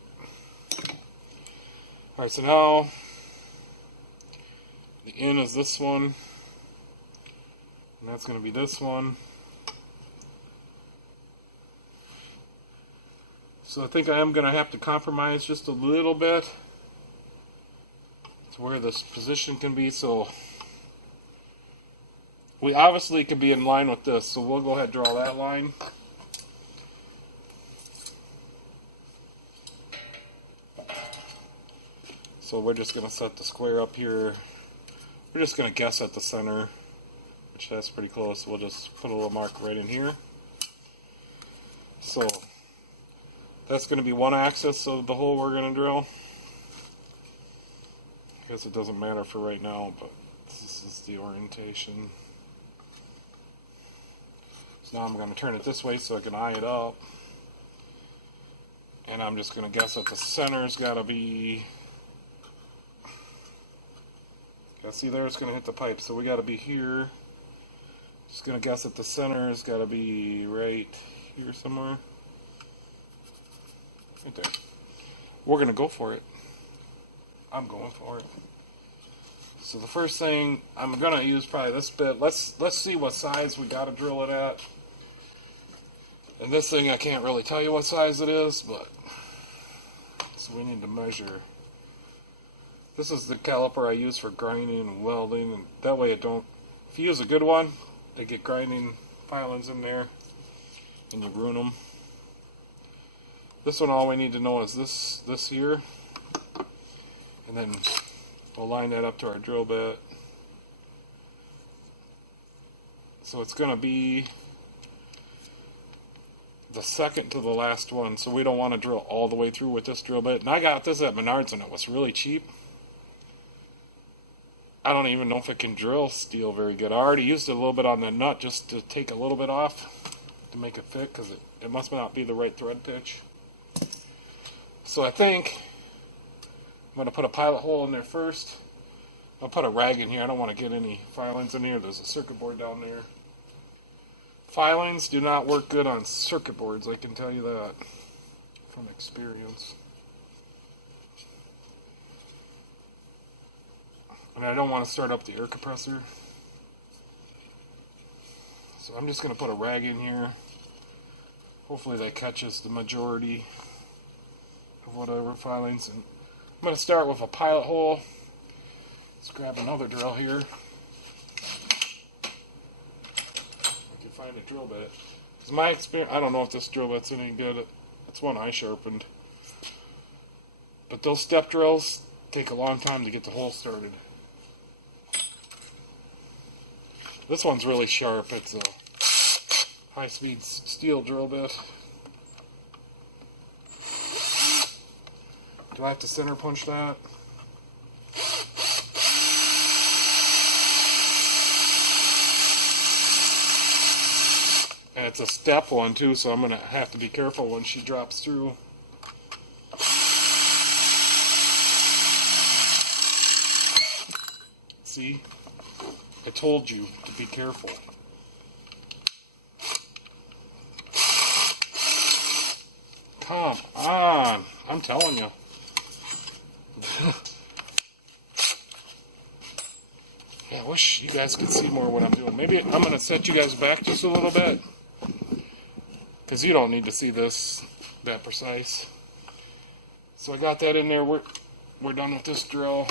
Alright, so now the in is this one, and that's going to be this one. So I think I am going to have to compromise just a little bit to where this position can be, so we obviously can be in line with this, so we'll go ahead and draw that line. So we're just going to set the square up here. We're just going to guess at the center. inch. That's pretty close. We'll just put a little mark right in here. So that's going to be one axis of the hole we're going to drill. I guess it doesn't matter for right now, but this is the orientation. So now I'm going to turn it this way so I can eye it up. And I'm just going to guess that the center's got to be... Yeah, see there, it's going to hit the pipe, so we got to be here. Just going to guess that the center's got to be right here somewhere. Right there. We're going to go for it. I'm going for it. So the first thing, I'm going to use probably this bit. Let's see what size we got to drill it at. And this thing, I can't really tell you what size it is, but... So we need to measure. This is the caliper I use for grinding and welding, and that way it don't... If you use a good one, they get grinding filings in there, and you ruin them. This one, all we need to know is this here, and then we'll line that up to our drill bit. So it's going to be the second to the last one, so we don't want to drill all the way through with this drill bit. And I got this at Menards, and it was really cheap. I don't even know if it can drill steel very good. I already used it a little bit on the nut just to take a little bit off to make it fit, because it must not be the right thread pitch. So I think I'm going to put a pilot hole in there first. I'll put a rag in here. I don't want to get any filings in here. There's a circuit board down there. Filings do not work good on circuit boards, I can tell you that from experience. And I don't want to start up the air compressor. So I'm just going to put a rag in here. Hopefully that catches the majority of whatever filings. And I'm going to start with a pilot hole. Let's grab another drill here. I can find a drill bit. Because my experience, I don't know if this drill bit's any good. That's one I sharpened. But those step drills take a long time to get the hole started. This one's really sharp. It's a high-speed steel drill bit. Do I have to center punch that? And it's a step one too, so I'm going to have to be careful when she drops through. See? I told you to be careful. Come on. I'm telling you. Yeah, I wish you guys could see more of what I'm doing. Maybe I'm going to set you guys back just a little bit, because you don't need to see this that precise. So I got that in there. We're done with this drill.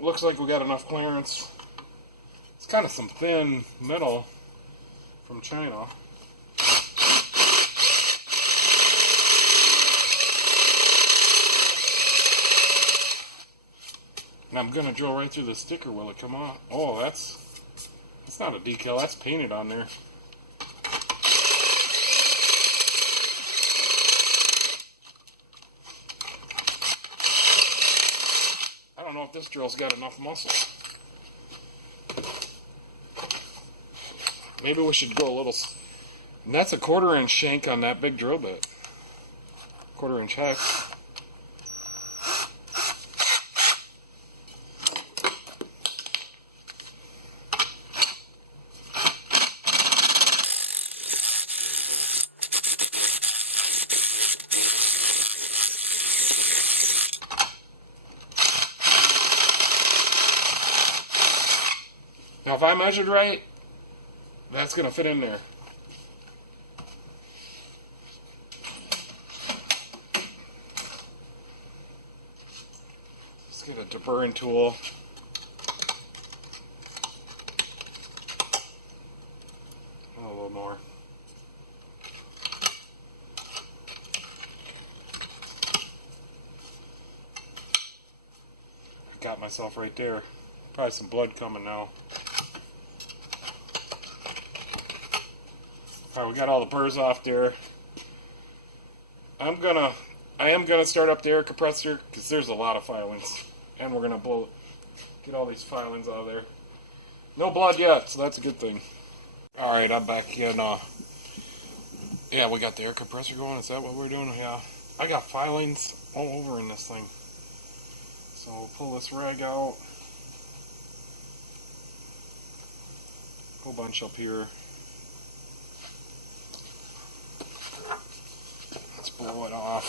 Looks like we got enough clearance. It's kind of some thin metal from China. And I'm going to drill right through the sticker. Will it come off? Oh, that's not a decal. That's painted on there. I don't know if this drill's got enough muscle. Maybe we should go a little... And that's a 1/4 inch shank on that big drill bit. 1/4 inch hex. Now if I measured right, that's going to fit in there. Let's get a deburring tool. Oh, a little more. I got myself right there. Probably some blood coming now. Alright, we got all the burrs off there. I am gonna start up the air compressor because there's a lot of filings. And we're gonna get all these filings out of there. No blood yet, so that's a good thing. Alright, I'm back in. Yeah, we got the air compressor going. Is that what we're doing? Yeah. I got filings all over in this thing. So we'll pull this rag out. Whole bunch up here. Let's blow it off.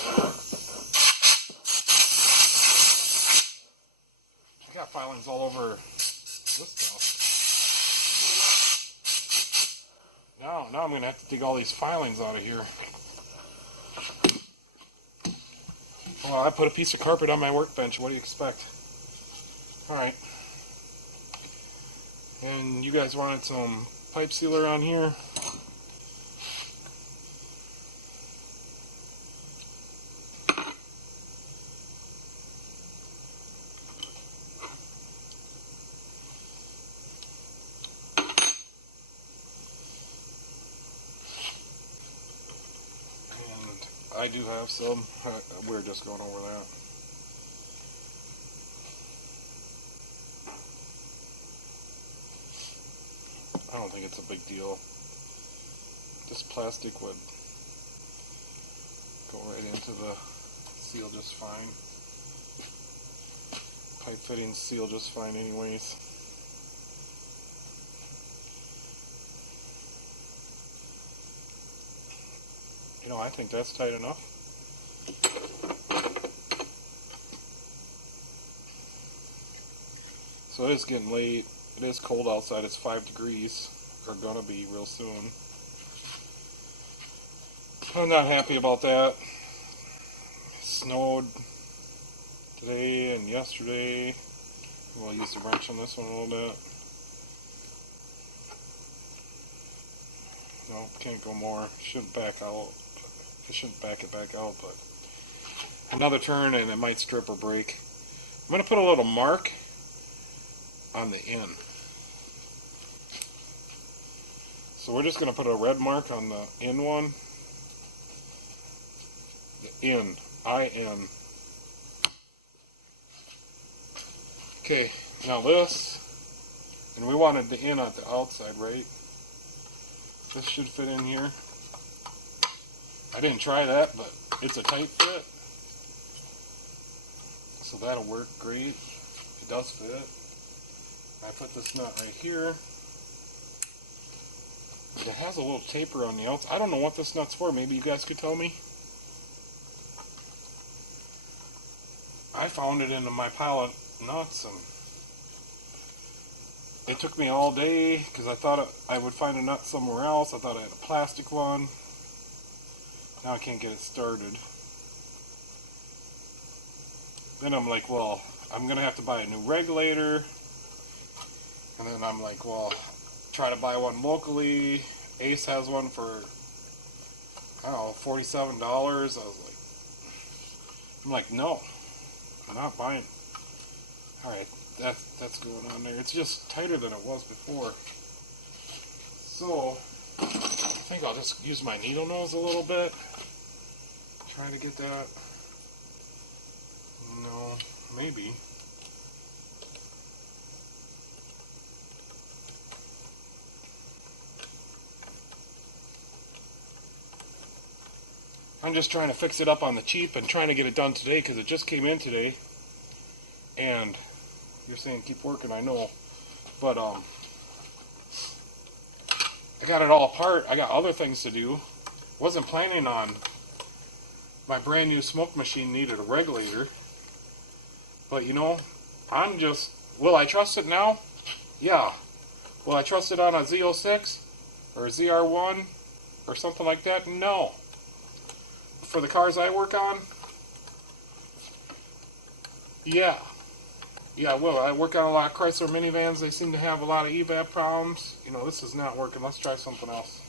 I got filings all over this stuff. Now I'm going to have to dig all these filings out of here. Well, I put a piece of carpet on my workbench. What do you expect? Alright. And you guys wanted some pipe sealer on here. I do have some. We're just going over that. I don't think it's a big deal. This plastic would go right into the seal just fine. Pipe fittings seal just fine anyways. You know, I think that's tight enough. So it is getting late. It is cold outside. It's 5 degrees. Or gonna be real soon. I'm not happy about that. It snowed today and yesterday. We'll use the wrench on this one a little bit. No, can't go more. Shouldn't back out. I shouldn't back it back out, but another turn and it might strip or break. I'm going to put a little mark on the end. So we're just going to put a red mark on the end one. The end. I-N. Okay, now this, and we wanted the end at the outside, right? This should fit in here. I didn't try that, but it's a tight fit. So that'll work great. It does fit. I put this nut right here. It has a little taper on the outside. I don't know what this nut's for. Maybe you guys could tell me. I found it in my pile of nuts, and it took me all day because I thought I would find a nut somewhere else. I thought I had a plastic one. Now I can't get it started. Then I'm like, well, I'm going to have to buy a new regulator. And then I'm like, well, try to buy one locally. Ace has one for, I don't know, $47. I'm like, no, I'm not buying it. Alright, that's going on there. It's just tighter than it was before. So, I think I'll just use my needle nose a little bit. Try to get that. No, maybe. I'm just trying to fix it up on the cheap and trying to get it done today because it just came in today. And you're saying keep working, I know. But I got it all apart. I got other things to do. Wasn't planning on. My brand new smoke machine needed a regulator. But you know, I'm just, will I trust it now? Yeah. Will I trust it on a Z06 or a ZR1 or something like that? No. For the cars I work on? Yeah. Yeah, I will. I work on a lot of Chrysler minivans. They seem to have a lot of EVAP problems. You know, this is not working. Let's try something else.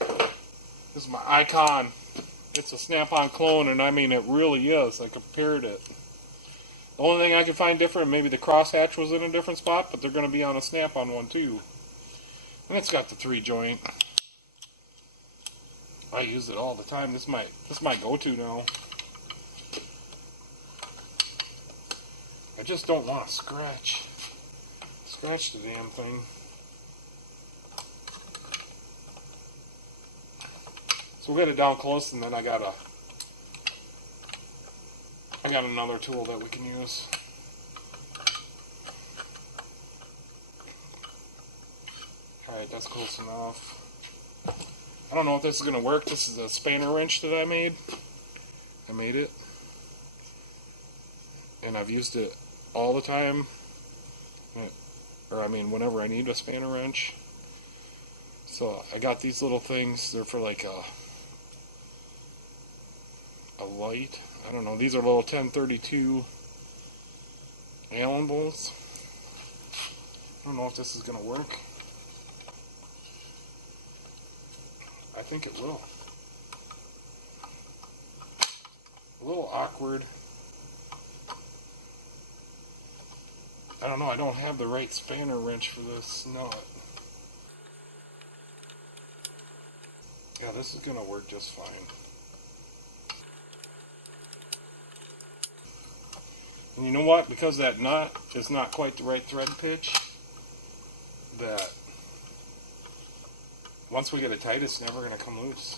This is my Icon. It's a snap-on clone, and I mean, it really is. I compared it. The only thing I could find different, maybe the crosshatch was in a different spot, but they're going to be on a snap-on one too. And it's got the 3-joint. I use it all the time. This is my go-to now. I just don't want to scratch the damn thing. So we'll get it down close, and then I got another tool that we can use. Alright, that's close enough. I don't know if this is going to work. This is a spanner wrench that I made. I made it. And I've used it all the time. Or I mean, whenever I need a spanner wrench. So I got these little things. They're for like a light. I don't know. These are little 1032 Allen bolts. I don't know if this is going to work. I think it will. A little awkward. I don't know. I don't have the right spanner wrench for this nut. Yeah, this is going to work just fine. And you know what? Because that nut is not quite the right thread pitch, that once we get it tight, it's never going to come loose.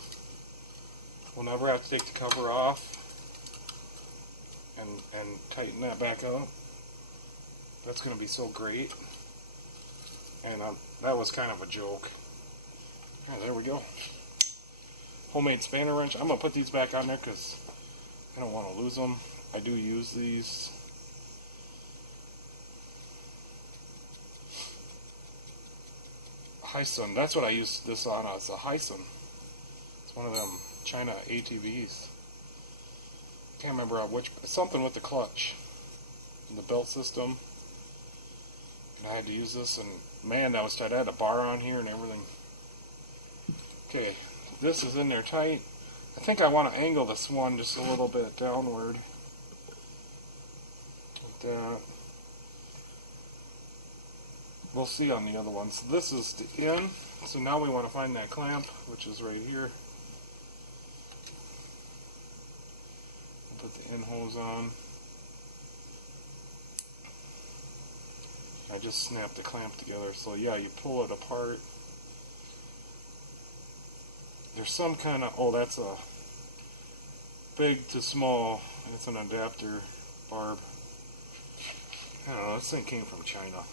We'll never have to take the cover off and tighten that back up. That's going to be so great. And that was kind of a joke. Yeah, there we go. Homemade spanner wrench. I'm going to put these back on there because I don't want to lose them. I do use these. Hyson. That's what I use this on. It's a Hyson. It's one of them China ATVs. Can't remember which. Something with the clutch and the belt system. And I had to use this, and man, that was tight. I had a bar on here and everything. Okay, this is in there tight. I think I want to angle this one just a little bit downward. Like that. We'll see on the other one. So this is the in. So now we want to find that clamp, which is right here. We'll put the in hose on. I just snapped the clamp together. So yeah, you pull it apart. There's some kind of, oh, that's a big to small. It's an adapter barb. I don't know, this thing came from China.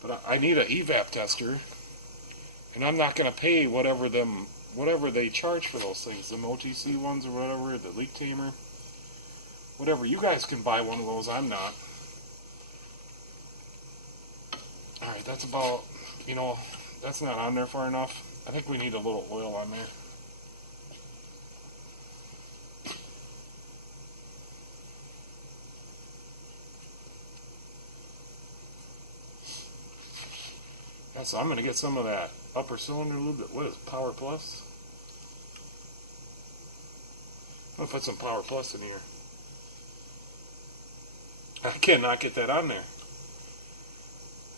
But I need an EVAP tester, and I'm not going to pay whatever they charge for those things, the OTC ones or whatever, the leak tamer, whatever. You guys can buy one of those. I'm not. All right, that's about, you know, that's not on there far enough. I think we need a little oil on there. So I'm going to get some of that upper cylinder lube. What is it, Power Plus? I'm going to put some Power Plus in here. I cannot get that on there.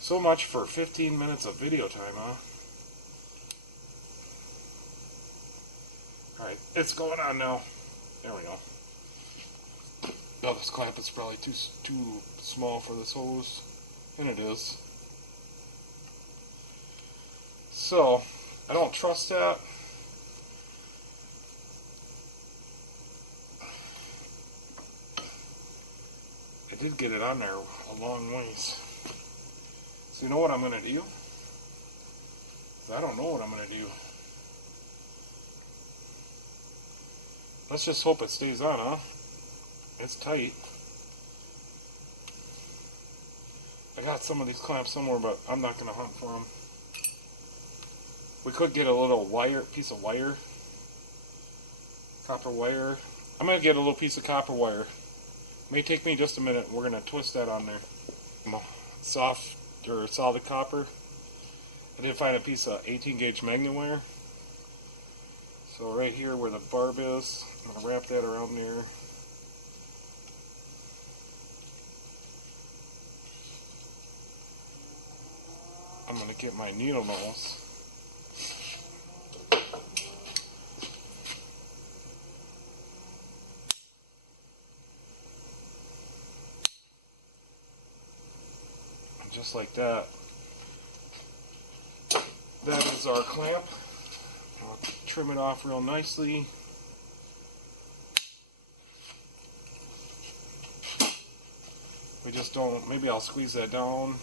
So much for 15 minutes of video time, huh? Alright, it's going on now. There we go. Oh, this clamp is probably too small for this hose. And it is. So, I don't trust that. I did get it on there a long ways. So you know what I'm going to do? I don't know what I'm going to do. Let's just hope it stays on, huh? It's tight. I got some of these clamps somewhere, but I'm not going to hunt for them. We could get a little piece of wire, copper wire. I'm going to get a little piece of copper wire. May take me just a minute. We're going to twist that on there. Soft or solid copper. I did find a piece of 18 gauge magnet wire. So right here where the barb is, I'm going to wrap that around there. I'm going to get my needle nose. And just like that. That is our clamp. I'll trim it off real nicely. We just don't, maybe I'll squeeze that down,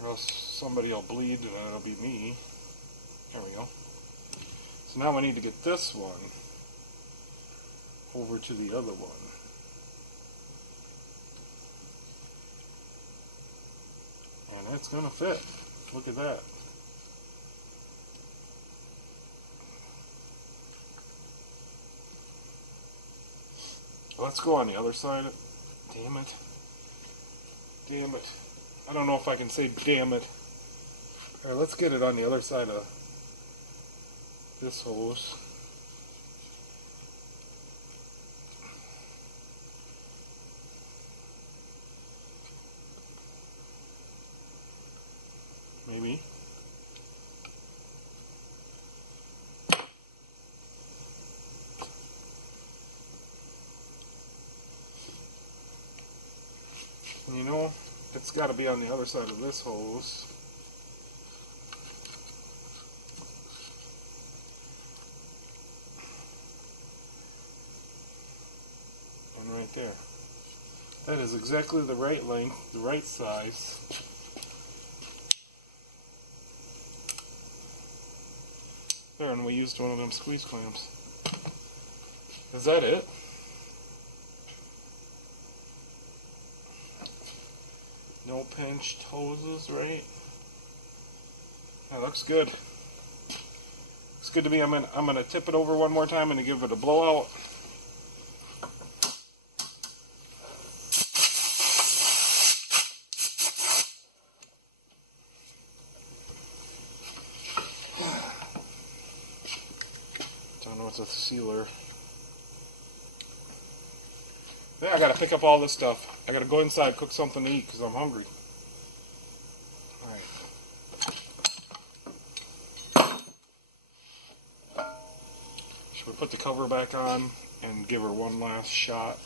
or else somebody will bleed and it'll be me. There we go. So now we need to get this one over to the other one. And it's gonna fit. Look at that. Let's go on the other side. Damn it. Damn it. I don't know if I can say damn it. Alright, let's get it on the other side of this hose. Maybe. You know, it's got to be on the other side of this hose. And right there. That is exactly the right length, the right size. There, and we used one of them squeeze clamps. Is that it? No pinched hoses, right? That looks good. Looks good to me. I'm gonna tip it over one more time and give it a blowout. Don't know what's a sealer. Yeah, I gotta pick up all this stuff. I gotta go inside, cook something to eat because I'm hungry. Alright. Should we put the cover back on and give her one last shot?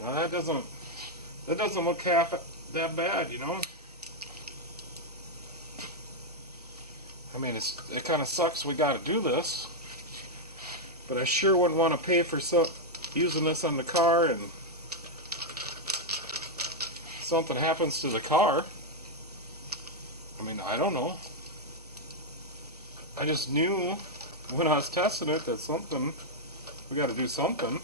Now that doesn't look half that bad, you know? I mean, it kind of sucks we gotta do this. But I sure wouldn't want to pay for using this on the car and something happens to the car. I mean, I don't know. I just knew when I was testing it that we got to do something.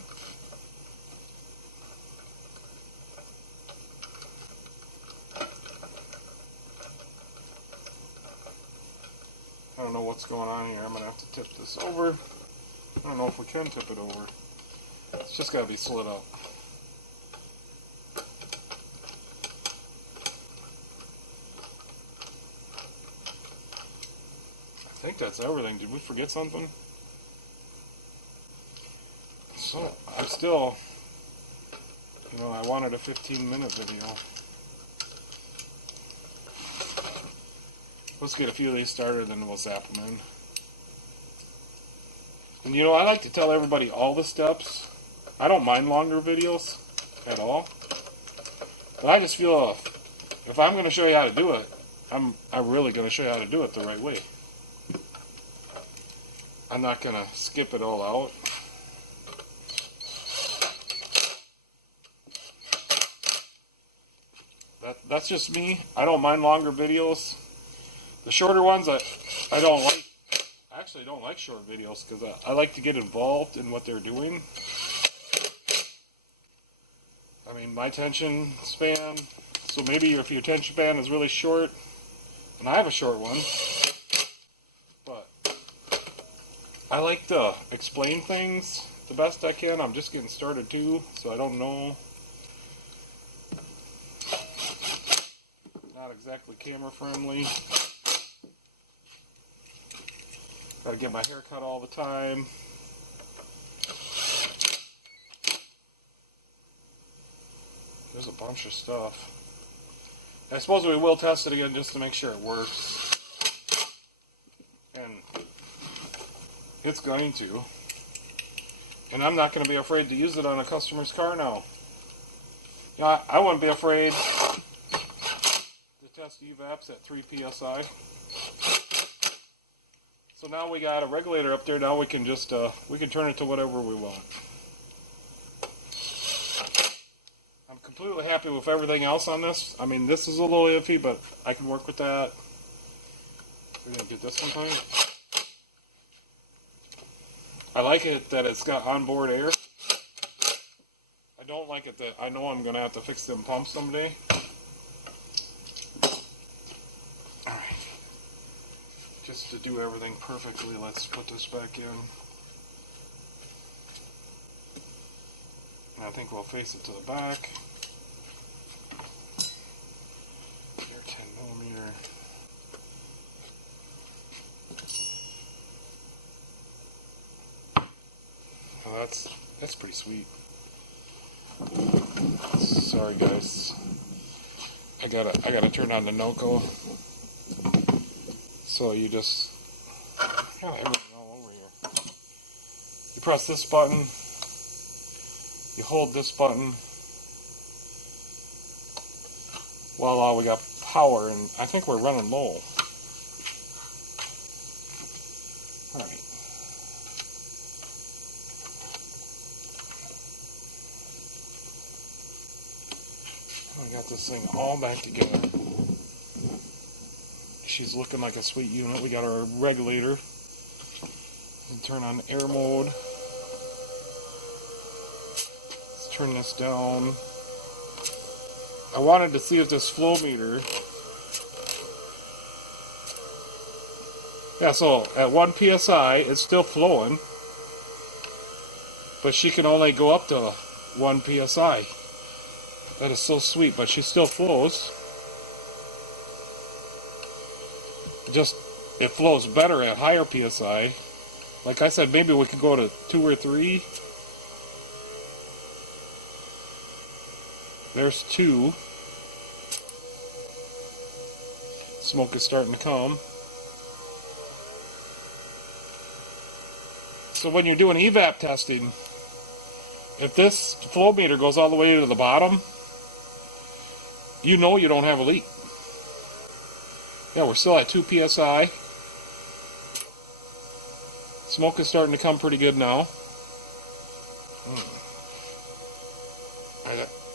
I don't know what's going on here. I'm going to have to tip this over. I don't know if we can tip it over. It's just got to be slid up. I think that's everything. Did we forget something? So, I'm still, you know, I wanted a 15-minute video. Let's get a few of these started, then we'll zap them in. And you know, I like to tell everybody all the steps. I don't mind longer videos at all. But I just feel if I'm going to show you how to do it, I'm really going to show you how to do it the right way. I'm not going to skip it all out. That's just me. I don't mind longer videos. The shorter ones I don't like. I actually don't like short videos because I like to get involved in what they're doing. I mean, my attention span, so maybe if your attention span is really short, and I have a short one, but I like to explain things the best I can. I'm just getting started too, so I don't know. exactly camera friendly. Gotta get my hair cut all the time. There's a bunch of stuff. I suppose we will test it again just to make sure it works. And it's going to. And I'm not going to be afraid to use it on a customer's car now. You know, I wouldn't be afraid to test EVAPs at 3 psi. So now we got a regulator up there. Now we can just we can turn it to whatever we want. I'm completely happy with everything else on this. I mean, this is a little iffy, but I can work with that. We're gonna get this one clean. I like it that it's got onboard air. I don't like it that I know I'm gonna have to fix them pumps someday. Alright. Just to do everything perfectly, let's put this back in. And I think we'll face it to the back. There, 10mm. Oh, that's pretty sweet. Sorry guys, I gotta turn on the NOCO. So you just got everything all over here. You press this button, you hold this button. Voila, we got power, and I think we're running low. Alright. I got this thing all back together. She's looking like a sweet unit. We got our regulator. And turn on air mode. Let's turn this down. I wanted to see if this flow meter. Yeah, so at 1 psi, it's still flowing. But she can only go up to 1 psi. That is so sweet, but she still flows. Just, it flows better at higher psi. Like I said, maybe we could go to 2 or 3. There's 2. Smoke is starting to come. So when you're doing EVAP testing, if this flow meter goes all the way to the bottom, you know you don't have a leak. Yeah, we're still at 2 psi. Smoke is starting to come pretty good now.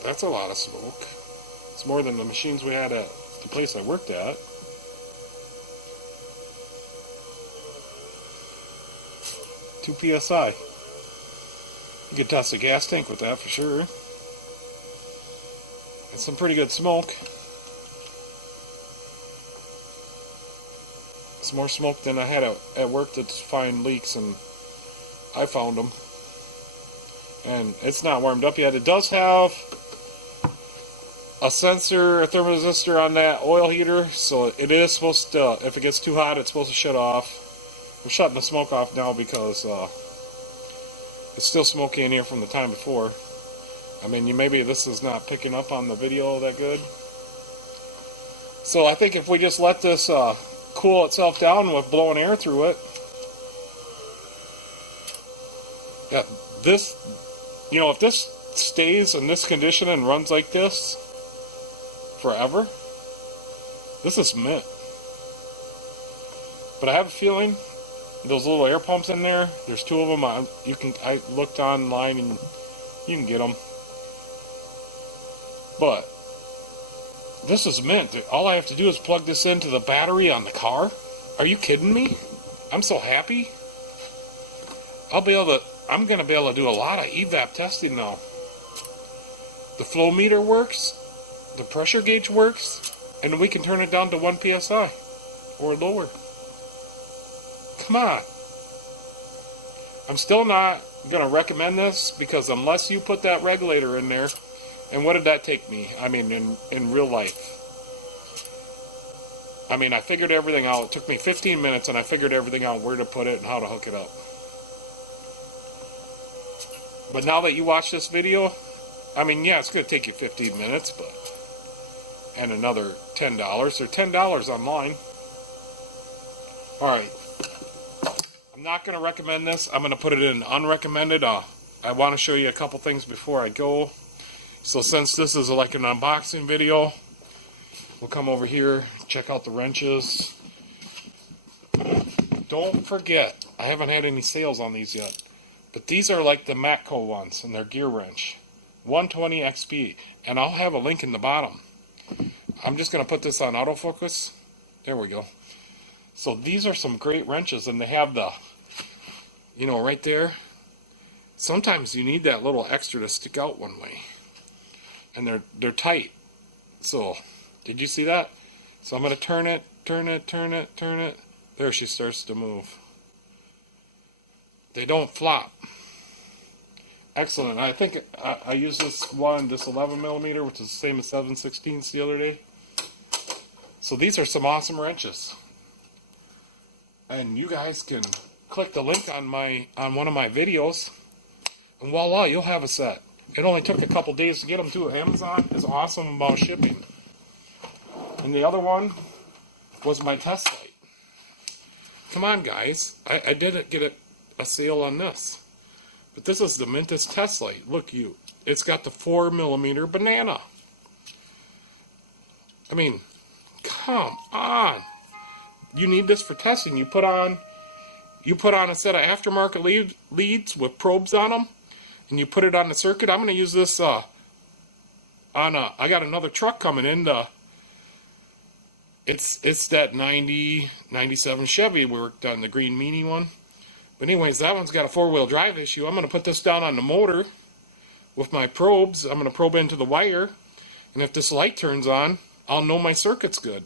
That's a lot of smoke. It's more than the machines we had at the place I worked at. PSI. You could test a gas tank with that for sure. It's some pretty good smoke. It's more smoke than I had at work to find leaks, and I found them. And it's not warmed up yet. It does have a sensor, a thermoresistor on that oil heater, so it is supposed to, if it gets too hot, it's supposed to shut off. We're shutting the smoke off now because it's still smoky in here from the time before. I mean, maybe this is not picking up on the video that good. So I think if we just let this cool itself down with blowing air through it, yeah, this, you know, if this stays in this condition and runs like this forever, this is mint. But I have a feeling those little air pumps in there, there's 2 of them. I looked online and you can get them. But this is mint. All I have to do is plug this into the battery on the car. Are you kidding me? I'm so happy. I'm gonna be able to do a lot of EVAP testing now. The flow meter works, the pressure gauge works, and we can turn it down to 1 psi or lower. Come on. I'm still not going to recommend this because unless you put that regulator in there, and what did that take me? I mean, in real life. I mean, I figured everything out. It took me 15 minutes, and I figured everything out, where to put it and how to hook it up. But now that you watch this video, I mean, yeah, it's going to take you 15 minutes, but and another $10. They're $10 online. Alright. I'm not going to recommend this. I'm going to put it in unrecommended. I want to show you a couple things before I go. So since this is like an unboxing video, we'll come over here, check out the wrenches. Don't forget, I haven't had any sales on these yet, but these are like the Matco ones, and they're gear wrench. 120 XP, and I'll have a link in the bottom. I'm just going to put this on autofocus. There we go. So these are some great wrenches, and they have the, you know, right there. Sometimes you need that little extra to stick out one way. And they're tight. So, did you see that? So I'm going to turn it. There she starts to move. They don't flop. Excellent. I think I used this 11mm, which is the same as 7/16 the other day. So these are some awesome wrenches. And you guys can click the link on one of my videos, and voila, you'll have a set. It only took a couple days to get them too. Amazon is awesome about shipping. And the other one was my test light. Come on, guys. I didn't get a sale on this. But this is the Mintus test light. Look, it's got the 4mm banana. I mean, come on. You need this for testing. You put on a set of aftermarket leads with probes on them, and you put it on the circuit. I'm going to use this I got another truck coming in. It's that 97 Chevy we worked on, the green meanie one. But anyways, that one's got a 4-wheel drive issue. I'm going to put this down on the motor with my probes. I'm going to probe into the wire, and if this light turns on, I'll know my circuit's good.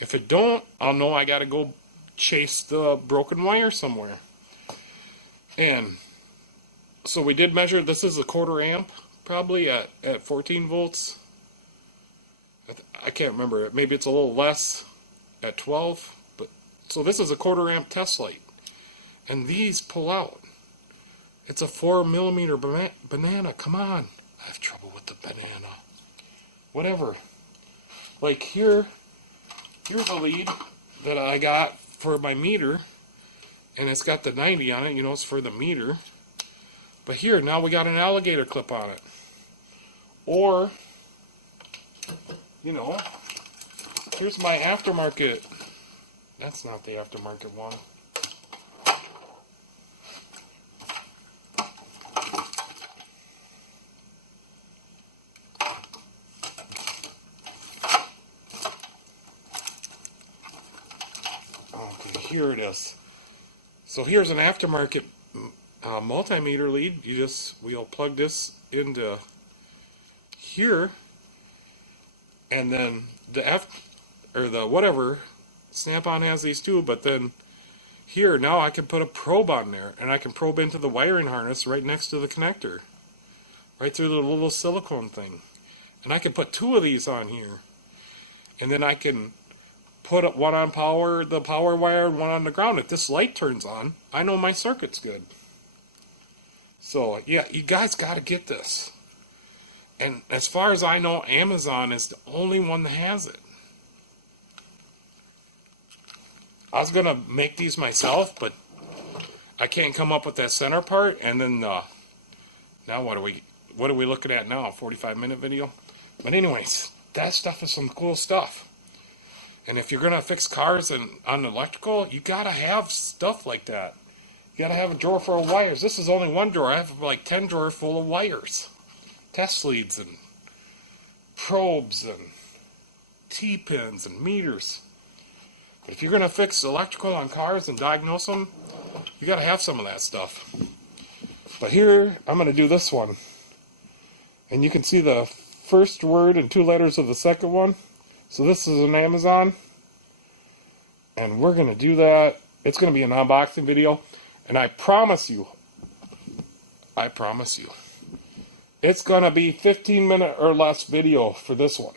If it don't, I'll know I got to go chase the broken wire somewhere. And so we did measure. This is a 1/4 amp, probably at 14 volts. I can't remember. Maybe it's a little less at 12. But so this is a 1/4 amp test light, and these pull out. It's a 4mm banana. Come on, I have trouble with the banana. Whatever. Like here's a lead that I got for my meter, and it's got the 90 on it. You know, it's for the meter. But here, now we got an alligator clip on it. Or, you know, here's my aftermarket. That's not the aftermarket one. Okay, here it is. So here's an aftermarket multimeter lead. We'll plug this into here, and then the whatever Snap-on has these too. But then here now I can put a probe on there, and I can probe into the wiring harness right next to the connector, right through the little silicone thing, and I can put 2 of these on here, and then I can put one on the power wire, and one on the ground. If this light turns on, I know my circuit's good. So yeah, you guys got to get this. And as far as I know, Amazon is the only one that has it. I was gonna make these myself, but I can't come up with that center part. And then now what are we looking at now? A 45-minute video. But anyways, that stuff is some cool stuff. And if you're gonna fix cars and on electrical, you gotta have stuff like that. You gotta have a drawer full of wires. This is only one drawer. I have like 10 drawers full of wires, test leads and probes and T-pins and meters. But if you're gonna fix electrical on cars and diagnose them, you gotta have some of that stuff. But here I'm gonna do this one, and you can see the first word and 2 letters of the second one. So this is an Amazon, and we're gonna do that. It's gonna be an unboxing video. And I promise you, it's going to be 15-minute or less video for this one.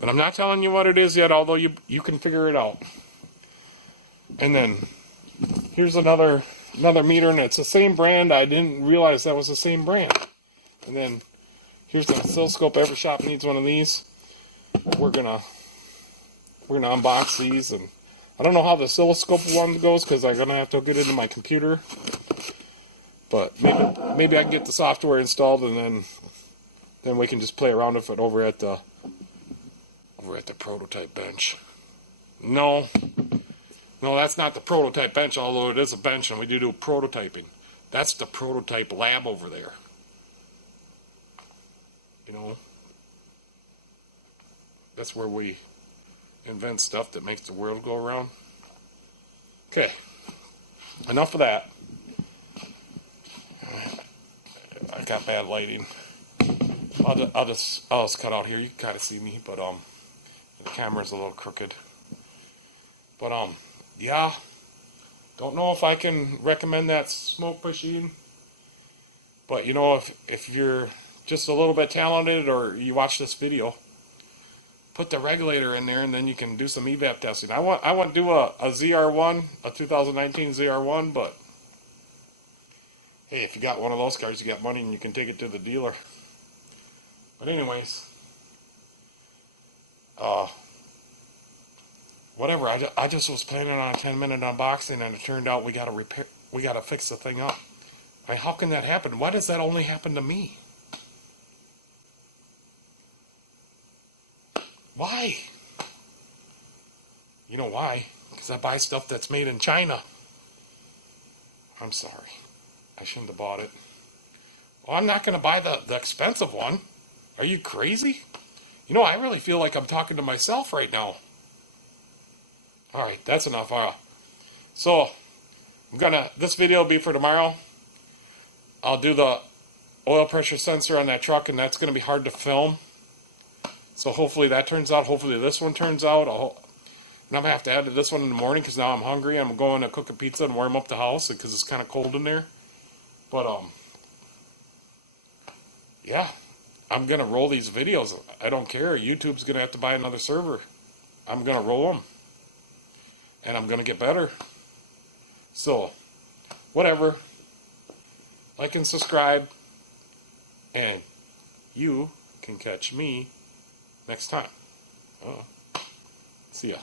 But I'm not telling you what it is yet, although you can figure it out. And then here's another meter, and it's the same brand. I didn't realize that was the same brand. And then here's an oscilloscope. Every shop needs one of these. We're gonna unbox these, and I don't know how the oscilloscope one goes because I'm gonna have to get into my computer. But maybe I can get the software installed, and then we can just play around with it over at the prototype bench. No, that's not the prototype bench, although it is a bench and we do prototyping. That's the prototype lab over there. You know, that's where we invent stuff that makes the world go around. Okay, enough of that. I got bad lighting. I'll just cut out here. You can kind of see me, but the camera's a little crooked. But yeah, don't know if I can recommend that smoke machine. But you know, if you're just a little bit talented, or you watch this video, put the regulator in there, and then you can do some EVAP testing. I want to do a ZR1, a 2019 ZR1, but hey, if you got one of those cars, you got money, and you can take it to the dealer. But anyways, whatever. I just was planning on a 10-minute unboxing, and it turned out we gotta fix the thing up. I mean, how can that happen? Why does that only happen to me? Why? You know why? Because I buy stuff that's made in China. I'm sorry. I shouldn't have bought it. Well, I'm not going to buy the expensive one. Are you crazy? You know, I really feel like I'm talking to myself right now. Alright, that's enough. So, this video will be for tomorrow. I'll do the oil pressure sensor on that truck, and that's going to be hard to film. So hopefully that turns out. Hopefully this one turns out. And I'm going to have to add to this one in the morning because now I'm hungry. I'm going to cook a pizza and warm up the house because it's kind of cold in there. But, yeah, I'm going to roll these videos. I don't care. YouTube's going to have to buy another server. I'm going to roll them. And I'm going to get better. So, whatever. Like and subscribe. And you can catch me next time. See ya.